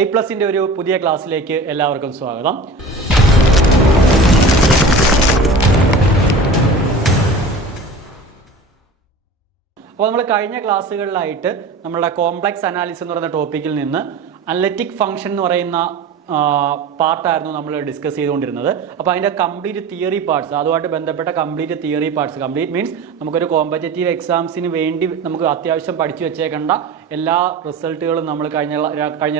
iPlusന്റെ ഒരു പുതിയ ക്ലാസ്സിലേക്ക് എല്ലാവർക്കും സ്വാഗതം. അപ്പോൾ നമ്മൾ കഴിഞ്ഞ ക്ലാസ്സുകളിലായിട്ട് നമ്മളുടെ കോംപ്ലക്സ് അനാലിസിസ് എന്ന് പറയുന്ന ടോപ്പിക്കിൽ നിന്ന് അനലിറ്റിക് ഫംഗ്ഷൻ എന്ന് പറയുന്ന പാർട്ടായിരുന്നു നമ്മൾ ഡിസ്കസ് ചെയ്തുകൊണ്ടിരുന്നത്. അപ്പോൾ അതിൻ്റെ കംപ്ലീറ്റ് തിയറി പാർട്സ്, അതുമായിട്ട് ബന്ധപ്പെട്ട complete theory parts, complete means നമുക്കൊരു കോമ്പറ്റേറ്റീവ് എക്സാംസിന് വേണ്ടി നമുക്ക് അത്യാവശ്യം പഠിച്ചു വെച്ചേക്കേണ്ട എല്ലാ റിസൾട്ടുകളും നമ്മൾ കഴിഞ്ഞ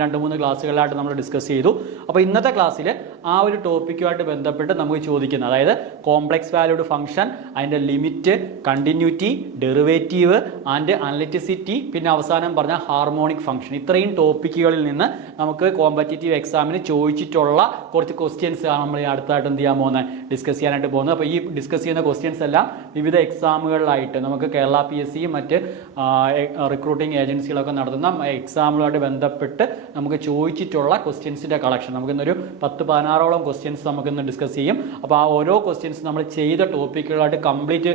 2-3 ക്ലാസ്സുകളിലായിട്ട് നമ്മൾ ഡിസ്കസ് ചെയ്തു. അപ്പോൾ ഇന്നത്തെ ക്ലാസ്സിൽ ആ ഒരു ടോപ്പിക്കുമായിട്ട് ബന്ധപ്പെട്ട് നമുക്ക് ചോദിക്കുന്ന, അതായത് കോംപ്ലക്സ് വാല്യൂഡ് ഫംഗ്ഷൻ, അതിൻ്റെ limit, continuity, derivative and analyticity, പിന്നെ അവസാനം പറഞ്ഞ ഹാർമോണിക് ഫംഗ്ഷൻ, ഇത്രയും ടോപ്പിക്കുകളിൽ നിന്ന് നമുക്ക് കോമ്പറ്റേറ്റീവ് എക്സാമിന് ചോദിച്ചിട്ടുള്ള കുറച്ച് ക്വസ്റ്റ്യൻസ് ആണ് നമ്മൾ അടുത്തായിട്ട് എന്ത് ചെയ്യാൻ പോകുന്നത്, ഡിസ്കസ് ചെയ്യാനായിട്ട് പോകുന്നത്. അപ്പോൾ ഈ ഡിസ്കസ് ചെയ്യുന്ന ക്വസ്റ്റ്യൻസ് എല്ലാം വിവിധ എക്സാമുകളിലായിട്ട് നമുക്ക് കേരള PSC മറ്റ് റിക്രൂട്ടിംഗ് ഏജൻസികളൊക്കെ നടത്തുന്ന എക്സാമുകളുമായിട്ട് ബന്ധപ്പെട്ട് നമുക്ക് ചോദിച്ചിട്ടുള്ള ക്വസ്റ്റ്യൻസിൻ്റെ കളക്ഷൻ, നമുക്കിന്നൊരു 10-16ഓളം ക്വസ്റ്റ്യൻസ് നമുക്കിന്ന് ഡിസ്കസ് ചെയ്യും. അപ്പോൾ ആ ഓരോ ക്വസ്റ്റ്യൻസ് നമ്മൾ ചെയ്ത ടോപ്പിക്കുകളായിട്ട് കംപ്ലീറ്റ്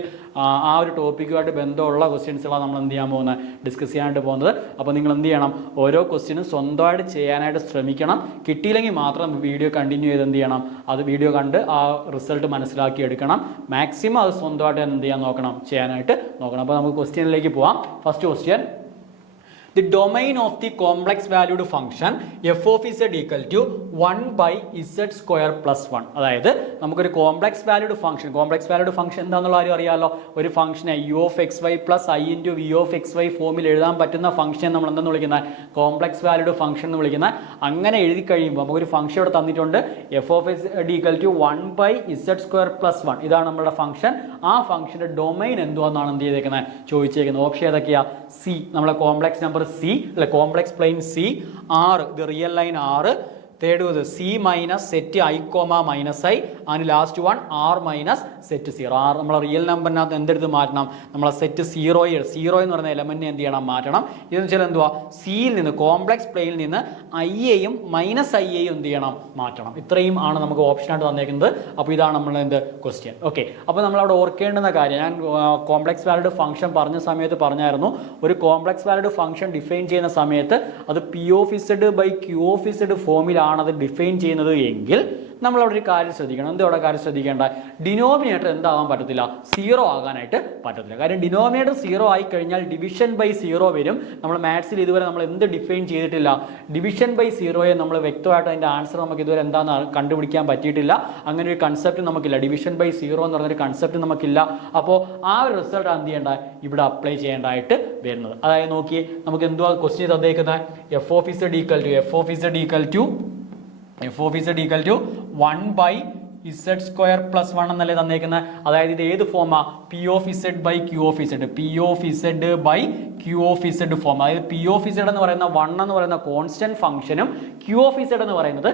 ആ ഒരു ടോപ്പിക്കുമായിട്ട് ബന്ധമുള്ള ക്വസ്റ്റ്യൻസുകളാണ് നമ്മൾ എന്ത് ചെയ്യാൻ പോകുന്നത്, ഡിസ്കസ് ചെയ്യാനായിട്ട് പോകുന്നത്. അപ്പോൾ നിങ്ങൾ എന്ത് ചെയ്യണം, ഓരോ ക്വസ്റ്റ്യനും സ്വന്തമായിട്ട് ചെയ്യാനായിട്ട് ശ്രമിക്കണം. കിട്ടിയില്ലെങ്കിൽ മാത്രം വീഡിയോ കണ്ടിന്യൂ ചെയ്ത് എന്ത് ചെയ്യണം, അത് വീഡിയോ കണ്ട് ആ റിസൾട്ട് മനസ്സിലാക്കി എടുക്കണം. മാക്സിമം അത് സ്വന്തമായിട്ട് എന്ത് ചെയ്യാൻ നോക്കണം, ചെയ്യാനായിട്ട് നോക്കണം. അപ്പോൾ നമുക്ക് ക്വസ്റ്റ്യനിലേക്ക് പോവാം. First question: the domain of the complex valued function f of z equal to 1 by z square plus 1. അതായത് നമുക്കൊരു കോംപ്ലക്സ് വാല്യൂഡ് ഫംഗ്ഷൻ എന്താണെന്നുള്ള കാര്യം അറിയാമല്ലോ. ഒരു ഫംഗ്ഷനെ u of xy plus i into v of xy ഫോമിൽ എഴുതാൻ പറ്റുന്ന ഫംഗ്ഷൻ നമ്മൾ എന്തെന്ന് വിളിക്കുന്നത്, കോംപ്ലക്സ് വാല്യൂഡ് ഫംഗ്ഷൻ എന്ന് വിളിക്കുന്നത്. അങ്ങനെ എഴുതി കഴിയുമ്പോൾ നമുക്കൊരു ഫംഗ്ഷൻ ഇവിടെ തന്നിട്ടുണ്ട്, f of z equal to 1 by z square plus 1. ഇതാണ് നമ്മുടെ ഫംഗ്ഷൻ. ആ ഫംഗ്ഷന്റെ ഡൊമൈൻ എന്തുവാന്നാണ് എന്ത് ചെയ്തേക്കുന്നത്, ചോദിച്ചേക്കുന്നത്. ഓപ്ഷൻ ഏതൊക്കെയാ? സി, നമ്മളെ കോംപ്ലക്സ് നമ്പർ സി അല്ലെ, കോംപ്ലക്സ് പ്ലെയിൻ സി, ആർ ഇത് റിയൽ ലൈൻ ആർ, തേർഡ് ഇത് C minus set I comma minus I, and last one R minus set zero. R നമ്മളെ റിയൽ നമ്പറിനകത്ത് എന്തെടുത്ത് മാറ്റണം, നമ്മളെ സെറ്റ് സീറോ എന്ന് പറയുന്ന എലമെന്റിനെ എന്ത് ചെയ്യണം, മാറ്റണം. ഇതെന്ന് വെച്ചാൽ എന്തുവാ, സിയിൽ നിന്ന് കോംപ്ലക്സ് പ്ലെയിനിൽ നിന്ന് ഐയെയും മൈനസ് ഐയെയും എന്ത് ചെയ്യണം, മാറ്റണം. ഇത്രയും ആണ് നമുക്ക് ഓപ്ഷനായിട്ട് തന്നേക്കുന്നത്. അപ്പോൾ ഇതാണ് നമ്മൾ എന്ത് ക്വസ്റ്റ്യൻ. ഓക്കെ, അപ്പോൾ നമ്മളവിടെ ഓർക്കേണ്ടുന്ന കാര്യം, ഞാൻ കോംപ്ലക്സ് വാല്യൂഡ് ഫംഗ്ഷൻ പറഞ്ഞ സമയത്ത് പറഞ്ഞായിരുന്നു, ഒരു കോംപ്ലക്സ് വാല്യൂഡ് ഫംഗ്ഷൻ ഡിഫൈൻ ചെയ്യുന്ന സമയത്ത് അത് P of Z by Q of Z ഫോമിലാണ് അത് ഡിഫൈൻ ചെയ്യുന്നത് എങ്കിൽ നമ്മളവിടെ ഒരു കാര്യം ശ്രദ്ധിക്കണം. എന്തോടെ കാര്യം ശ്രദ്ധിക്കേണ്ട, ഡിനോമിനേറ്റർ എന്താവാൻ പറ്റത്തില്ല, 0 ആകാനായിട്ട് പറ്റത്തില്ല. കാര്യം ഡിനോമിനേറ്റർ 0 ആയി കഴിഞ്ഞാൽ ഡിവിഷൻ ബൈ 0 വരും. നമ്മൾ മാത്സിൽ ഇതുവരെ നമ്മൾ എന്ത് ഡിഫൈൻ ചെയ്തിട്ടില്ല, ഡിവിഷൻ ബൈ 0യെ നമ്മൾ വ്യക്തമായിട്ട് അതിൻ്റെ ആൻസർ നമുക്ക് ഇതുവരെ എന്താണെന്ന് കണ്ടുപിടിക്കാൻ പറ്റിയിട്ടില്ല. അങ്ങനെ ഒരു കൺസെപ്റ്റ് നമുക്കില്ല, ഡിവിഷൻ ബൈ 0 എന്ന് പറഞ്ഞൊരു കൺസെപ്റ്റ് നമുക്കില്ല. അപ്പോൾ ആ ഒരു റിസൾട്ട് എന്ത് ചെയ്യേണ്ട, ഇവിടെ അപ്ലൈ ചെയ്യേണ്ടതായിട്ട് വരുന്നത്. അതായത് നോക്കി, നമുക്ക് എന്തുവാ question തന്നേക്കുന്നത്, f of z equal to 1 by z square plus 1 എന്നല്ലേ തന്നേക്കുന്നത്. അതായത് ഇത് ഏത് FOMAA, p of z by q of z, p of z by q of z form. അതായത് p of z എന്ന് പറയുന്ന 1 എന്ന് പറയുന്ന കോൺസ്റ്റന്റ് ഫംഗ്ഷനും q of z എന്ന് പറയുന്നത്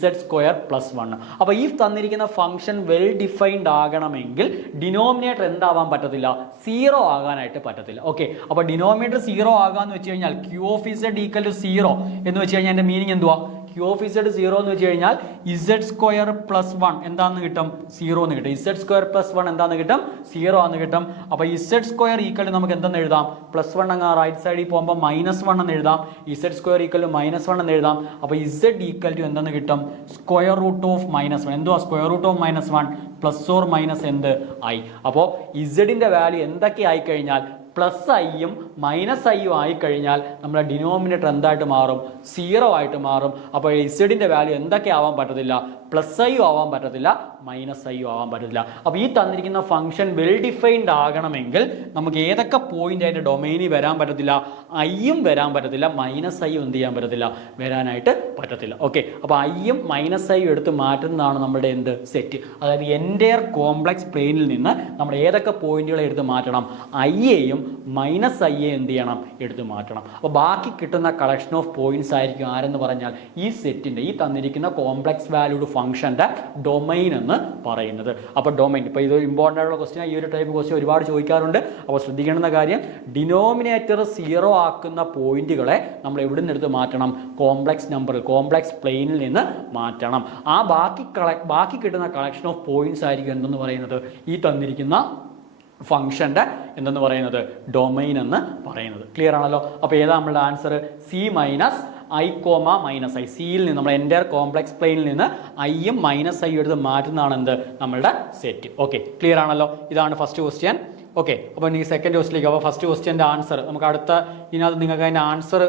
z സ്ക്വയർ പ്ലസ് 1. അപ്പോൾ ഈ തന്നിരിക്കുന്ന ഫംഗ്ഷൻ വെൽ ഡിഫൈൻഡ് ആകണമെങ്കിൽ ഡിനോമിനേറ്റർ എന്താവാൻ പറ്റത്തില്ല, 0 ആകാനായിട്ട് പറ്റത്തില്ല. ഓക്കെ, അപ്പോൾ ഡിനോമിനേറ്റർ 0 ആകാന്ന് വെച്ച് കഴിഞ്ഞാൽ q of z equal to 0 എന്ന് വെച്ച് കഴിഞ്ഞാൽ എൻ്റെ മീനിങ് എന്തുവാ, q of z 0 എന്ന് വെച്ച് കഴിഞ്ഞാൽ z സ്ക്വയർ പ്ലസ് 1 എന്താന്ന് കിട്ടും, 0 എന്ന് കിട്ടും. z സ്ക്വയർ പ്ലസ് 1 എന്താന്ന് കിട്ടും, 0 ആണെന്ന് കിട്ടും. അപ്പോൾ z സ്ക്വയർ ഈക്വൽ നമുക്ക് എന്തെന്ന് എഴുതാം, പ്ലസ് 1 അങ്ങ് റൈറ്റ് സൈഡിൽ പോകുമ്പോൾ -1 എന്ന് എഴുതാം, z സ്ക്വയർ ഈക്വൽ -1 എന്ന് എഴുതാം. അപ്പോൾ z ഈക്വൽ ടു എന്തെന്ന് കിട്ടും, സ്ക്വയർ റൂട്ട് ഓഫ് -1. എന്തുവാ square root of -1, plus or minus എന്ത്, i. അപ്പോൾ z-ന്റെ വാല്യൂ എന്തൊക്കെ ആയിക്കഴിഞ്ഞാൽ, പ്ലസ് ഐയും മൈനസ് ഐയും ആയിക്കഴിഞ്ഞാൽ നമ്മുടെ ഡിനോമിനേറ്റർ എന്തായിട്ട് മാറും, 0 ആയിട്ട് മാറും. അപ്പോൾ ഇസഡിൻ്റെ വാല്യൂ എന്തൊക്കെ ആവാൻ പറ്റത്തില്ല, പ്ലസ് ഐയും ആവാൻ പറ്റത്തില്ല, മൈനസ് ഐയും ആവാൻ പറ്റത്തില്ല. അപ്പോൾ ഈ തന്നിരിക്കുന്ന ഫംഗ്ഷൻ വെൽ ഡിഫൈൻഡ് ആകണമെങ്കിൽ നമുക്ക് ഏതൊക്കെ പോയിന്റ് അതിൻ്റെ ഡൊമൈനിൽ വരാൻ പറ്റത്തില്ല, ഐയും വരാൻ പറ്റത്തില്ല, മൈനസ് ഐയും എന്ത് ചെയ്യാൻ പറ്റത്തില്ല, വരാനായിട്ട് പറ്റത്തില്ല. ഓക്കെ, അപ്പോൾ ഐയും മൈനസ് ഐയും എടുത്ത് മാറ്റുന്നതാണ് നമ്മുടെ എന്ത് സെറ്റ്. അതായത് എൻ്റയർ കോംപ്ലക്സ് പ്ലെയിനിൽ നിന്ന് നമ്മൾ ഏതൊക്കെ പോയിന്റുകളെ എടുത്ത് മാറ്റണം, ഐയെയും മൈനസ് ഐയെ എന്ത് ചെയ്യണം, എടുത്ത് മാറ്റണം. അപ്പോൾ ബാക്കി കിട്ടുന്ന കളക്ഷൻ ഓഫ് പോയിന്റ്സ് ആയിരിക്കും ആരെന്ന് പറഞ്ഞാൽ ഈ സെറ്റിൻ്റെ, ഈ തന്നിരിക്കുന്ന കോംപ്ലക്സ് വാല്യൂഡ് ഫംഗ്ഷൻ്റെ ഡൊമൈൻ എന്ന് പറയുന്നത്. അപ്പോൾ ഡൊമൈൻ, ഇപ്പോൾ ഇത് ഇമ്പോർട്ടൻ്റ് ആയിട്ടുള്ള ക്വസ്റ്റ്യൻ, ഈ ഒരു ടൈപ്പ് ക്വസ്റ്റ്യൻ ഒരുപാട് ചോദിക്കാറുണ്ട്. അപ്പോൾ ശ്രദ്ധിക്കേണ്ടുന്ന കാര്യം, ഡിനോമിനേറ്റർ 0 ആക്കുന്ന പോയിന്റുകളെ നമ്മൾ എവിടെ നിന്ന് എടുത്ത് മാറ്റണം, കോംപ്ലക്സ് നമ്പറിൽ, കോംപ്ലക്സ് പ്ലെയിനിൽ നിന്ന് മാറ്റണം. ആ ബാക്കി കിട്ടുന്ന കളക്ഷൻ ഓഫ് പോയിന്റ്സ് ആയിരിക്കും എന്തെന്ന് പറയുന്നത്, ഈ തന്നിരിക്കുന്ന ഫംഗ്ഷൻ്റെ എന്തെന്ന് പറയുന്നത്, ഡൊമൈൻ എന്ന് പറയുന്നത്. ക്ലിയർ ആണല്ലോ. അപ്പോൾ ഏതാ നമ്മളുടെ answer, C minus I comma minus I. സിയിൽ നിന്ന് നമ്മൾ എൻ്റയർ കോംപ്ലക്സ് പ്ലെയിനിൽ നിന്ന് ഐയും മൈനസ് ഐയും എടുത്ത് മാറ്റുന്നതാണ് എന്ത് നമ്മളുടെ സെറ്റ്. ഓക്കെ, ക്ലിയർ ആണല്ലോ? ഇതാണ് ഫസ്റ്റ് ക്വസ്റ്റ്യൻ. ഓക്കെ, അപ്പോൾ ഇനി സെക്കൻഡ് ക്വസ്റ്റിലേക്ക്. അപ്പോൾ ഫസ്റ്റ് ക്വസ്റ്റ്യൻ്റെ ആൻസർ നമുക്ക് ഇതിനകത്ത് നിങ്ങൾക്ക് അതിൻ്റെ ആൻസർ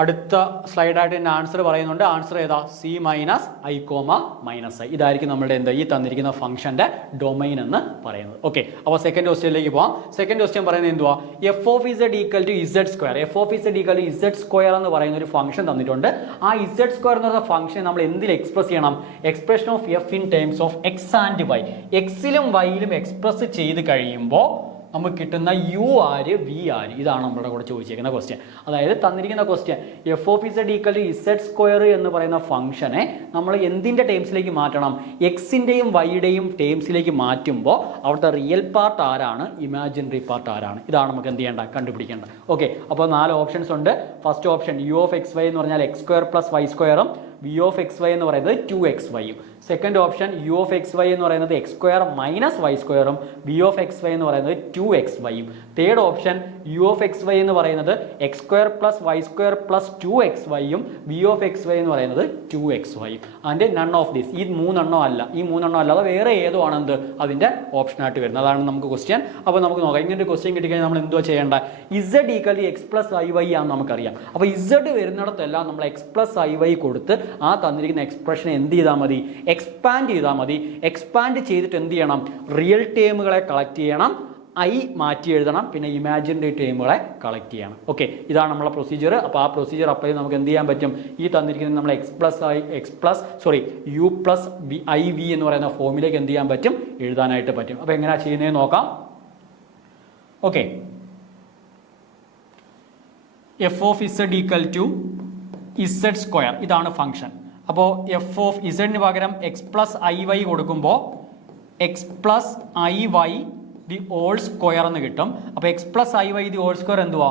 അടുത്ത സ്ലൈഡായിട്ട് എൻ്റെ ആൻസർ പറയുന്നുണ്ട്. ആൻസർ ഏതാ? C minus I comma minus I. ഇതായിരിക്കും നമ്മുടെ എന്താ ഈ തന്നിരിക്കുന്ന ഫംഗ്ഷൻ്റെ ഡൊമൈൻ എന്ന് പറയുന്നത്. ഓക്കെ, അപ്പോൾ സെക്കൻഡ് ക്വസ്റ്റ്യനിലേക്ക് പോകാം. സെക്കൻഡ് ക്വസ്റ്റ്യൻ പറയുന്നത് എന്തുവാ? F of Z equal to Z square. F of Z equal to Z square എന്ന് പറയുന്ന ഒരു ഫംഗ്ഷൻ തന്നിട്ടുണ്ട്. ആ ഇസഡ് സ്ക്വയർ എന്ന് പറയുന്ന ഫംഗ്ഷൻ നമ്മൾ എന്തിൽ എക്സ്പ്രസ് ചെയ്യണം? Expression of F in terms of X and Y. എക്സിലും വൈയിലും എക്സ്പ്രസ് ചെയ്ത് കഴിയുമ്പോൾ നമുക്ക് കിട്ടുന്ന യു ആര് വി ആര്, ഇതാണ് നമ്മുടെ കൂടെ ചോദിച്ചിരിക്കുന്ന ക്വസ്റ്റ്യൻ. അതായത് തന്നിരിക്കുന്ന question F of Z equal to Z square എന്ന് പറയുന്ന ഫംഗ്ഷനെ നമ്മൾ എന്തിൻ്റെ ടേംസിലേക്ക് മാറ്റണം? എക്സിൻ്റെയും വൈയുടെയും ടേംസിലേക്ക് മാറ്റുമ്പോൾ അവിടുത്തെ റിയൽ പാർട്ട് ആരാണ്, ഇമാജിനറി പാർട്ട് ആരാണ്, ഇതാണ് നമുക്ക് എന്ത് ചെയ്യേണ്ട, കണ്ടുപിടിക്കേണ്ടത്. ഓക്കെ, അപ്പോൾ 4 ഓപ്ഷൻസ് ഉണ്ട്. First option U of X Y എന്ന് പറഞ്ഞാൽ എക്സ് സ്ക്വയർ പ്ലസ് വൈ സ്ക്വയറും വി ഓഫ് എക്സ് വൈ എന്ന് പറയുന്നത് 2xy. Second option U of X Y എന്ന് പറയുന്നത് എക്സ് സ്ക്വയർ മൈനസ് വൈ സ്ക്വയറും വി ഓഫ് എക്സ് വൈ എന്ന് പറയുന്നത് 2xy. Third option U of X Y എന്ന് പറയുന്നത് X square plus Y square plus 2xyയും വി ഓഫ് എക്സ് വൈ എന്ന് പറയുന്നത് 2xy. And none of this, ഈ 3 എണ്ണം അല്ല, ഈ 3 എണ്ണം അല്ലാതെ വേറെ ഏതോ ആണ് എന്ത് അതിൻ്റെ ഓപ്ഷനായിട്ട് വരുന്നത്. അതാണ് നമുക്ക് ക്വസ്റ്റ്യൻ. അപ്പോൾ നമുക്ക് നോക്കാം. ഇങ്ങനെ ഒരു ക്വസ്റ്റ്യൻ കിട്ടിക്കഴിഞ്ഞാൽ നമ്മൾ എന്തോ ചെയ്യേണ്ട? Z equal X plus I Y ആണെന്ന് നമുക്കറിയാം. അപ്പോൾ ഇസഡ് വരുന്നിടത്തെല്ലാം നമ്മൾ എക്സ് പ്ലസ് ഐ വൈ കൊടുത്ത് ആ തന്നിരിക്കുന്ന എക്സ്പ്രഷനെ എന്ത് ചെയ്താൽ മതി? എക്സ്പാൻഡ് ചെയ്താൽ മതി. എക്സ്പാൻഡ് ചെയ്തിട്ട് എന്ത് ചെയ്യണം? റിയൽ ടേമുകളെ കളക്ട് ചെയ്യണം, ഐ മാറ്റി എഴുതണം, പിന്നെ ഇമാജിനറി ടേമുകളെ കളക്ട് ചെയ്യണം. ഓക്കെ, ഇതാണ് നമ്മളെ പ്രൊസീജിയർ. അപ്പോൾ ആ പ്രൊസീജിയർ അപ്ലൈ നമുക്ക് എന്ത് ചെയ്യാൻ പറ്റും? ഈ തന്നിരിക്കുന്നത് നമ്മൾ യു പ്ലസ് ഐ വി എന്ന് പറയുന്ന ഫോമിലേക്ക് എന്ത് ചെയ്യാൻ പറ്റും? എഴുതാനായിട്ട് പറ്റും. അപ്പോൾ എങ്ങനെയാണ് ചെയ്യുന്നതെന്ന് നോക്കാം. Okay, F of Z equal to Z square, ഇതാണ് ഫംഗ്ഷൻ. അപ്പോൾ എഫ് ഓഫ് ഇസഡിന് പകരം എക്സ് പ്ലസ് ഐ വൈ കൊടുക്കുമ്പോൾ X plus I Y the whole square എന്ന് കിട്ടും. അപ്പോൾ X plus I Y the whole square എന്തുവാ?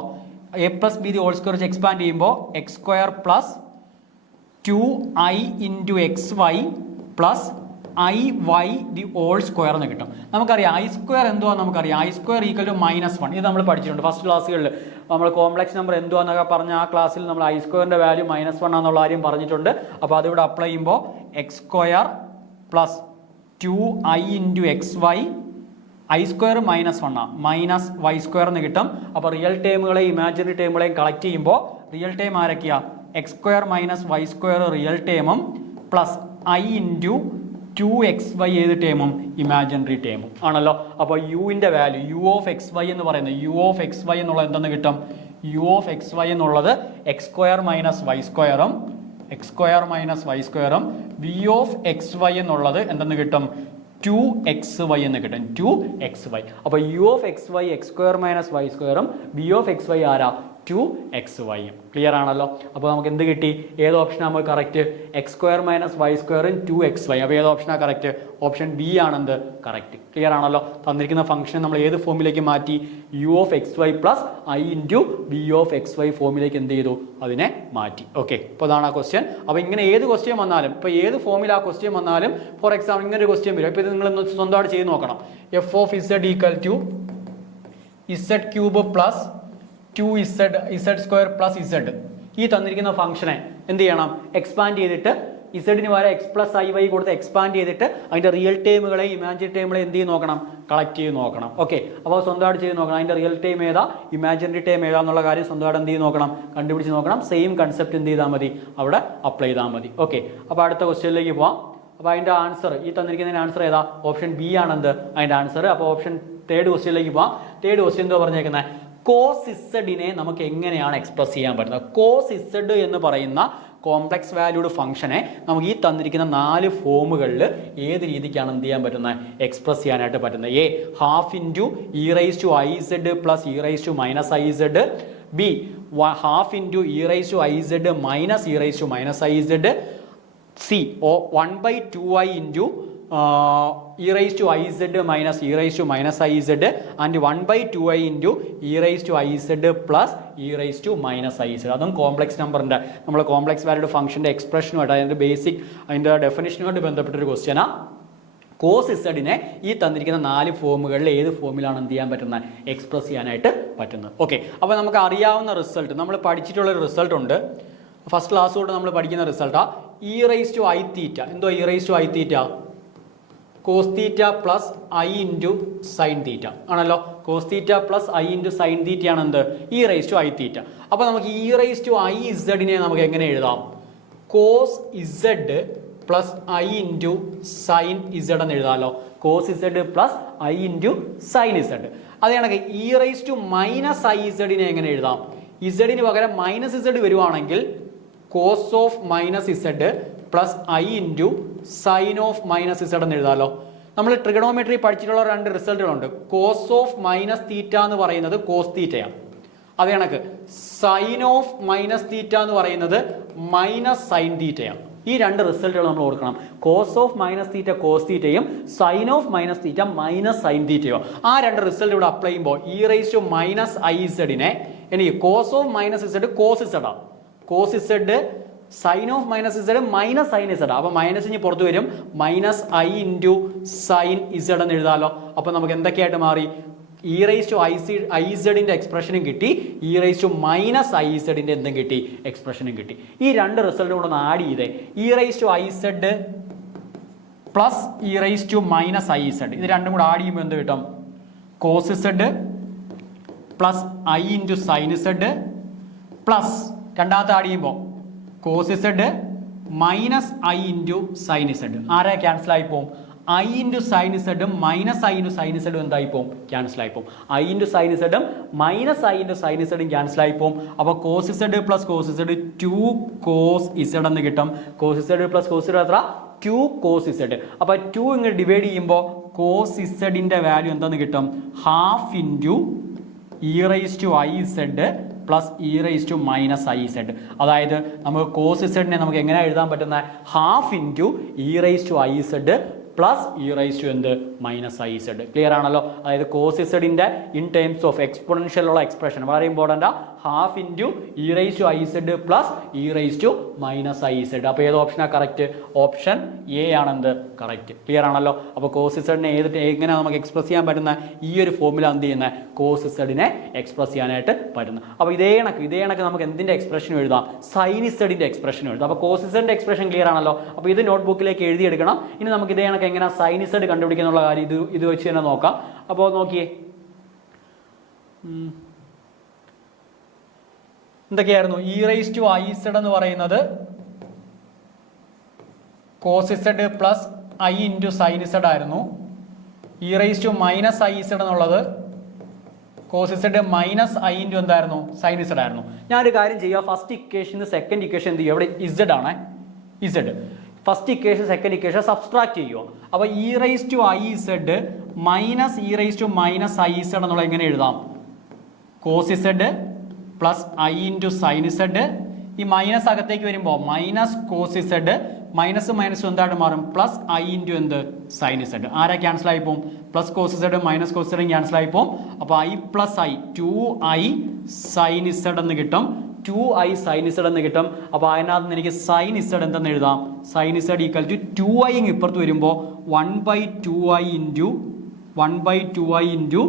A plus B the whole square വെച്ച് എക്സ്പാൻഡ് ചെയ്യുമ്പോൾ X square plus 2i into X Y plus I Y the whole square എന്ന് കിട്ടും. നമുക്കറിയാം I square എന്തുവാ? നമുക്കറിയാം ഐ സ്ക്വയർ ഈക്വൽ ടു -1. ഇത് നമ്മൾ പഠിച്ചിട്ടുണ്ട് ഫസ്റ്റ് ക്ലാസ്സുകളിൽ. നമ്മൾ കോംപ്ലക്സ് നമ്പർ എന്തുവാന്നൊക്കെ പറഞ്ഞ ആ ക്ലാസ്സിൽ നമ്മൾ ഐ സ്ക്വയറിൻ്റെ വാല്യൂ -1 ആണെന്നുള്ള കാര്യം പറഞ്ഞിട്ടുണ്ട്. അപ്പോൾ അതിവിടെ അപ്ലൈ ചെയ്യുമ്പോൾ X square plus 2i into X Y, I square -1 minus Y square എന്ന് കിട്ടും. അപ്പോൾ റിയൽ ടേമുകളെയും ഇമാജിനറി ടേമുകളെയും കളക്ട് ചെയ്യുമ്പോൾ റിയൽ ടേം ആരൊക്കെയാ? X square minus Y square real ടേമും പ്ലസ് ഐ ഇൻറ്റു 2xy ഏത് ടേമും ഇമാജിനറി ടേമും ആണല്ലോ. അപ്പോൾ യുവിൻ്റെ value U of X Y എന്ന് പറയുന്നത് യു ഓഫ് എക്സ് വൈ എന്നുള്ളത് എന്തെന്ന് കിട്ടും? യു ഓഫ് എക്സ് വൈ എന്നുള്ളത് എക്സ് സ്ക്വയർ മൈനസ് വൈ സ്ക്വയറും വി ഓഫ് എക്സ് വൈ എന്നുള്ളത് എന്തെന്ന് കിട്ടും? 2xy എന്ന് കിട്ടും. 2xy. അപ്പോൾ U of X Y X square minus Y സ്ക്വയറും വി ഓഫ് എക്സ് വൈ ആരാ? 2xy. ക്ലിയർ ആണല്ലോ. അപ്പോൾ നമുക്ക് എന്ത് കിട്ടി? ഏത് ഓപ്ഷനാണ് നമുക്ക് correct? X square minus Y സ്ക്വയറും 2xy. അപ്പോൾ ഏത് ഓപ്ഷനാണ് കറക്റ്റ്? ഓപ്ഷൻ ബി ആണെന്ത് കറക്റ്റ്. ക്ലിയർ ആണല്ലോ. തന്നിരിക്കുന്ന ഫംഗ്ഷൻ നമ്മൾ ഏത് ഫോമിലേക്ക് മാറ്റി? U of X Y plus I into V of X Y ഫോമിലേക്ക് എന്ത് ചെയ്തു? അതിനെ മാറ്റി. ഓക്കെ, അപ്പോൾ അതാണ് ആ ക്വസ്റ്റ്യൻ. അപ്പോൾ ഇങ്ങനെ ഏത് ക്വസ്റ്റ്യൻ വന്നാലും, ഇപ്പോൾ ഏത് ഫോമിൽ ആ ക്വസ്റ്റ്യൻ വന്നാലും, ഫോർ എക്സാമ്പിൾ ഇങ്ങനെ ഒരു ക്വസ്റ്റ്യൻ വരും. ഇപ്പോൾ ഇത് നിങ്ങൾ സ്വന്തമായിട്ട് ചെയ്ത് നോക്കണം. F of Z equal to Z cube plus 2z square plus z, ഈ തന്നിരിക്കുന്ന ഫംഗ്ഷനെ എന്ത് ചെയ്യണം? എക്സ്പാൻഡ് ചെയ്തിട്ട് ഇസഡിന് വരെ എക്സ് പ്ലസ് ഐ വൈ കൊടുത്ത് എക്സ്പാൻഡ് ചെയ്തിട്ട് അതിൻ്റെ റിയൽ ടേമുകളെ ഇമാജിനറി ടേമുകളെ എന്ത് ചെയ്ത് നോക്കണം? കളക്ട് ചെയ്ത് നോക്കണം. ഓക്കെ, അപ്പോൾ സ്വന്തമായിട്ട് ചെയ്ത് നോക്കണം. അതിൻ്റെ റിയൽ ടൈം ഏതാ ഇമാജിനറി ടൈം ഏതാ എന്നുള്ള കാര്യം സ്വന്തമായിട്ട് എന്ത് ചെയ്ത് നോക്കണം? കണ്ടുപിടിച്ച് നോക്കണം. സെയിം കൺസെപ്റ്റ് എന്ത് ചെയ്താൽ മതി? അവിടെ അപ്ലൈ ചെയ്താൽ മതി. ഓക്കെ, അപ്പോൾ അടുത്ത ക്വസ്റ്റ്യനിലേക്ക് പോവാം. അപ്പോൾ അതിൻ്റെ ആൻസർ ഈ തന്നിരിക്കുന്നതിൻ്റെ ആൻസർ ഏതാ? ഓപ്ഷൻ ബി ആണെന്ത് അതിൻ്റെ ആൻസർ. അപ്പോൾ ഓപ്ഷൻ തേർഡ് ക്വസ്റ്റ്യനിലേക്ക് പോവാം. തേർഡ് ക്വസ്റ്റ്യൻ എന്തോ പറഞ്ഞേക്കുന്നത്? കോസ് ഇസഡിനെ നമുക്ക് എങ്ങനെയാണ് എക്സ്പ്രസ് ചെയ്യാൻ പറ്റുന്നത്? കോസ് ഇസഡ് എന്ന് പറയുന്ന കോംപ്ലക്സ് വാല്യൂഡ് ഫംഗ്ഷനെ നമുക്ക് ഈ തന്നിരിക്കുന്ന 4 ഫോമുകളിൽ ഏത് രീതിക്കാണ് എന്ത് ചെയ്യാൻ പറ്റുന്നത്? എക്സ്പ്രസ് ചെയ്യാനായിട്ട് പറ്റുന്നത്. A half into E raise to I Z plus E raise to minus I Z, B half into E raise to I Z minus E raise to minus I Z, C 1/2i into e raised to iz minus e raised to minus iz and 1/2i into e raised to iz plus e raised to minus iz. അതും complex നമ്പറിൻ്റെ നമ്മൾ complex വാല്യൂഡ് ഫംഗ്ഷൻ്റെ എക്സ്പ്രഷനുമായിട്ട് അതിൻ്റെ basic അതിൻ്റെ ഡെഫിനിഷനുമായിട്ട് ബന്ധപ്പെട്ടൊരു ക്വസ്റ്റ്യനാണ്. Cos ഇസഡിനെ ഈ തന്നിരിക്കുന്ന 4 ഫോമുകളിൽ ഏത് ഫോമിലാണ് എന്ത് ചെയ്യാൻ പറ്റുന്നത്, എക്സ്പ്രസ് ചെയ്യാനായിട്ട് പറ്റുന്നത്. ഓക്കെ, അപ്പോൾ നമുക്ക് അറിയാവുന്ന റിസൾട്ട്, നമ്മൾ പഠിച്ചിട്ടുള്ളൊരു റിസൾട്ട് ഉണ്ട്. ഫസ്റ്റ് ക്ലാസ് തൊട്ട് നമ്മൾ പഠിക്കുന്ന റിസൾട്ടാണ് E raise to I theta. എന്തോ E raise to I theta? Cos theta plus I into sine theta ആണല്ലോ. Cos theta plus I into sine theta ആണ് എന്ത്, E raise to I theta. അപ്പോൾ നമുക്ക് ഇ റൈസ് ടു ഐ ഇസഡിനെ നമുക്ക് എങ്ങനെ എഴുതാം? Cos Z plus I into sine Z എന്ന് എഴുതാമല്ലോ. Cos Z plus I into sine Z. അത് കണക്ക് E raise to minus I ഇസഡിനെ എങ്ങനെ എഴുതാം? ഇസഡിന് പകരം മൈനസ് ഇസഡ് വരുവാണെങ്കിൽ cos of minus Z plus I into sine of minus Z എന്ന് എഴുതാമല്ലോ. നമ്മൾ ട്രിഗണോമെട്രി പഠിച്ചിട്ടുള്ള 2 റിസൾട്ടുകളുണ്ട്. കോസ് ഓഫ് മൈനസ് തീറ്റ എന്ന് പറയുന്നത് കോസ് തീറ്റയാണ്. അത് കണക്ക് സൈൻ ഓഫ് മൈനസ് തീറ്റ എന്ന് പറയുന്നത് മൈനസ് സൈൻ തീറ്റയാണ്. ഈ 2 റിസൾട്ടുകൾ നമ്മൾ ഓർക്കണം. Cos of minus theta cos തീറ്റയും sine of minus theta minus sine തീറ്റയോ. ആ 2 റിസൾട്ട് ഇവിടെ അപ്ലൈ ചെയ്യുമ്പോൾ E raise to minus I ഇസഡിനെ എനിക്ക് cos of minus Z cos ഇസഡാണ്, cos Z sine of minus Z minus sine Z. അപ്പോൾ മൈനസ് ഇനി പുറത്ത് വരും, minus I into sine Z എന്ന് എഴുതാമല്ലോ. അപ്പോൾ നമുക്ക് എന്തൊക്കെയായിട്ട് മാറി? ഇ റൈസ് ടു ഐ ഇസഡിന്റെ എക്സ്പ്രഷനും കിട്ടി, E raise to minus I ഇസഡിന്റെ എന്തും കിട്ടി, എക്സ്പ്രഷനും കിട്ടി. ഈ 2 റിസൾട്ടും കൂടെ ഒന്ന് ആഡ് ചെയ്തേ. E raise to I Z plus E raise to minus I Z, ഇത് രണ്ടും കൂടെ ആഡ് ചെയ്യുമ്പോൾ എന്ത് കിട്ടും? Cos Z plus I into sine Z plus രണ്ടാമത്തെ ആഡ് ചെയ്യുമ്പോൾ cos Z minus I into sine Z. ആരാ ക്യാൻസൽ ആയി പോകും? ഐ ഇൻറ്റു സൈൻ ഇസഡും മൈനസ് ഐ ഇൻറ്റു സൈൻ ഇസഡും എന്തായി പോകും? ക്യാൻസൽ ആയി പോകും. ഐ ഇൻറ്റു സൈൻ ഇസഡും മൈനസ് ഐ ഇൻറ്റു സൈൻ ഇസഡും ക്യാൻസൽ ആയി പോകും. അപ്പോൾ cos Z plus cos Z 2 cos Z എന്ന് കിട്ടും. Cos Z plus cos Z എത്ര? 2 കോസ് ഇസഡ്. അപ്പോൾ 2 ഇങ്ങനെ ഡിവൈഡ് ചെയ്യുമ്പോൾ കോസ് ഇസഡിന്റെ വാല്യൂ എന്താന്ന് കിട്ടും? Half into E raise to I Z plus E raise to minus I Z. അതായത് നമുക്ക് കോസ് ഇസഡിനെ നമുക്ക് എങ്ങനെ എഴുതാൻ പറ്റുന്ന? Half into E raise to I Z plus E raise to എന്ത്, മൈനസ് ഐ ഇസഡ്. ക്ലിയർ ആണല്ലോ. അതായത് കോസ് ഇസഡിന്റെ ഇൻ ടേംസ് ഓഫ് എക്സ്പോണൻഷ്യൽ ഉള്ള എക്സ്പ്രഷൻ വളരെ important. Half into E raise to I Z plus E raise to minus I Z. അപ്പോൾ ഏത് ഓപ്ഷനാണ് correct? Option A ആണെന്ത് കറക്റ്റ്. ക്ലിയർ ആണല്ലോ. അപ്പോൾ കോസ് ഇസഡിനെ എങ്ങനെയാണ് നമുക്ക് എക്സ്പ്രസ് ചെയ്യാൻ പറ്റുന്ന? ഈ ഒരു ഫോമിൽ എന്ത് ചെയ്യുന്നത്? കോസ് ഇസഡിനെ എക്സ്പ്രസ് ചെയ്യാനായിട്ട് പറ്റുന്നത്. അപ്പോൾ ഇതേ കണക്ക് നമുക്ക് എന്തിന്റെ എക്സ്പ്രഷൻ എഴുതാം? സൈൻ ഇസഡിന്റെ എക്സ്പ്രഷൻ എഴുതാം. അപ്പോൾ കോസ് ഇസഡിന്റെ എക്സ്പ്രഷൻ ക്ലിയർ ആണല്ലോ. അപ്പോൾ ഇത് നോട്ട്ബുക്കിലേക്ക് എഴുതിയെടുക്കണം. ഇനി നമുക്ക് ഇതേ കണക്ക് എങ്ങനെ സൈൻ ഇസഡ് കണ്ടുപിടിക്കാനുള്ള കാര്യം ഇത് വെച്ച് തന്നെ നോക്കാം. അപ്പോൾ നോക്കിയേ എന്തൊക്കെയായിരുന്നു? E raise to I Z എന്ന് പറയുന്നത് cos Z plus I into sine Z ആയിരുന്നു. E raise to minus I Z എന്നുള്ളത് cos Z minus I into എന്തായിരുന്നു? സൈൻ ഇസഡ് ആയിരുന്നു. ഞാനൊരു കാര്യം ചെയ്യുക, ഫസ്റ്റ് ഇക്വേഷൻ സെക്കൻഡ് ഇക്വേഷൻ എന്ത് ചെയ്യുക? ഇവിടെ ഇസഡ് ആണ്, Z. First equation second equation subtract ചെയ്യുക. അപ്പോൾ E raise to I Z minus E raise to minus I Z എന്നുള്ള എങ്ങനെ എഴുതാം? Cos Z plus I into sine Z. ഈ മൈനസ് അകത്തേക്ക് വരുമ്പോൾ minus cos Z, minus minus എന്തായിട്ട് മാറും? പ്ലസ് ഐ ഇൻറ്റു എന്ത്? Sine Z. ആരാ ക്യാൻസൽ ആയി പോകും? Plus cos Z minus cos ഇസഡും ക്യാൻസൽ ആയി പോകും. അപ്പോൾ I plus I 2i sign Z എന്ന് കിട്ടും. 2i സൈൻ ഇസഡ് എന്ന് കിട്ടും. അപ്പോൾ അതിനകത്ത് നിന്ന് എനിക്ക് സൈൻ ഇസഡ് എന്തെന്ന് എഴുതാം? Sign Z equal to 2i ഇപ്പുറത്ത് വരുമ്പോൾ 1/2i into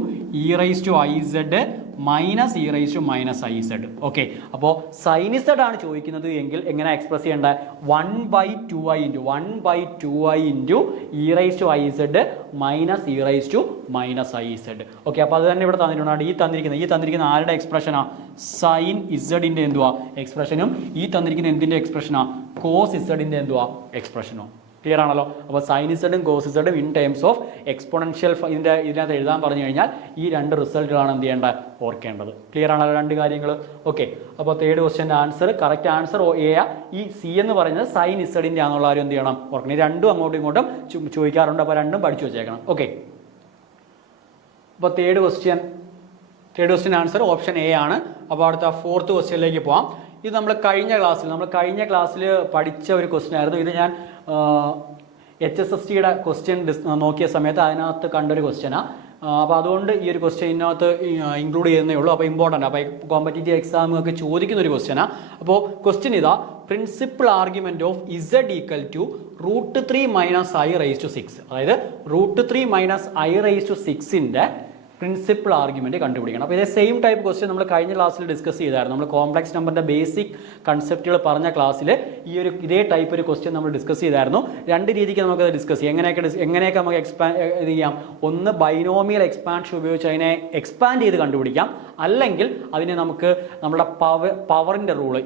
E raise to I Z minus E raise to minus I Z. Okay, അപ്പോൾ സൈൻ ഇസഡ് ആണ് ചോദിക്കുന്നത് എങ്കിൽ എങ്ങനെ എക്സ്പ്രസ് ചെയ്യേണ്ടത്? 1/2i into E raise to I Z minus E raise to minus I Z. Okay, അപ്പോൾ അത് തന്നെ ഇവിടെ തന്നിട്ടുണ്ട്. ഈ തന്നിരിക്കുന്ന ആരുടെ എക്സ്പ്രഷനാ? സൈൻ ഇസഡിന്റെ എന്തുവാ എക്സ്പ്രഷനും ഈ തന്നിരിക്കുന്ന എന്തിന്റെ എക്സ്പ്രഷനാ? കോസ് ഇസഡിന്റെ എന്തുവാ എക്സ്പ്രഷനും. ക്ലിയർ ആണല്ലോ. അപ്പോൾ സൈൻ ഇസഡും കോസ് ഇസഡും ഇൻ ടേംസ് ഓഫ് എക്സ്പോണൻഷ്യൽ ഇതിനകത്ത് എഴുതാൻ പറഞ്ഞു കഴിഞ്ഞാൽ ഈ 2 റിസൾട്ടുകളാണ് എന്ത് ചെയ്യേണ്ടത്? ഓർക്കേണ്ടത്. ക്ലിയർ ആണല്ലോ 2 കാര്യങ്ങൾ. ഓക്കെ, അപ്പോൾ തേർഡ് ക്വസ്റ്റ്യൻ്റെ ആൻസർ കറക്റ്റ് ആൻസർ എ. ഈ സി എന്ന് പറയുന്നത് സൈൻ ഇസഡിൻ്റെ ആണെന്നുള്ള കാര്യം എന്ത് ചെയ്യണം? ഓർക്കണം. ഈ രണ്ടും അങ്ങോട്ടും ഇങ്ങോട്ടും ചോദിക്കാറുണ്ട്. അപ്പോൾ രണ്ടും പഠിച്ചു വെച്ചേക്കണം. ഓക്കെ, അപ്പോൾ third question answer option A ആണ്. അപ്പോൾ അടുത്ത ഫോർത്ത് ക്വസ്റ്റ്യനിലേക്ക് പോകാം. ഇത് നമ്മൾ കഴിഞ്ഞ ക്ലാസ്സിൽ പഠിച്ച ഒരു ക്വസ്റ്റ്യൻ ആയിരുന്നു. ഇത് ഞാൻ HSSTയുടെ ക്വസ്റ്റ്യൻ നോക്കിയ സമയത്ത് അതിനകത്ത് കണ്ടൊരു ക്വസ്റ്റ്യനാണ്. അപ്പോൾ അതുകൊണ്ട് ഈ ഒരു ക്വസ്റ്റ്യൻ ഇതിനകത്ത് ഇൻക്ലൂഡ് ചെയ്യുന്നേ ഉള്ളൂ. അപ്പോൾ ഇമ്പോർട്ടൻ്റ്, അപ്പോൾ കോമ്പറ്റേറ്റീവ് എക്സാമൊക്കെ ചോദിക്കുന്ന ഒരു ക്വസ്റ്റ്യനാണ്. അപ്പോൾ ക്വസ്റ്റ്യൻ ഇതാ, principal argument of Z equal to √3 - i⁻⁶. അതായത് √3 - i⁻⁶ പ്രിൻസിപ്പൽ ആർഗ്യുമെന്റ് കണ്ടുപിടിക്കണം. അപ്പോൾ ഇതേ സെയിം ടൈപ്പ് ക്വസ്റ്റ്യൻ നമ്മൾ കഴിഞ്ഞ ക്ലാസ്സിൽ ഡിസ്കസ് ചെയ്തായിരുന്നു. നമ്മൾ കോംപ്ലക്സ് നമ്പറിന്റെ ബേസിക് കൺസെപ്റ്റുകൾ പറഞ്ഞ ക്ലാസ്സിൽ ഇതേ ടൈപ്പ് ഒരു ക്വസ്റ്റ്യൻ നമ്മൾ ഡിസ്കസ് ചെയ്തായിരുന്നു. രണ്ട് രീതിക്ക് നമുക്കത് ഡിസ്കസ് ചെയ്യാം. എങ്ങനെയൊക്കെ നമുക്ക് ഇത് ചെയ്യാം. ഒന്ന് ബൈനോമിയൽ എക്സ്പാൻഷൻ ഉപയോഗിച്ച് അതിനെ എക്സ്പാൻഡ് ചെയ്ത് കണ്ടുപിടിക്കാം. അല്ലെങ്കിൽ അതിനെ നമുക്ക് നമ്മുടെ പവറിന്റെ റൂള്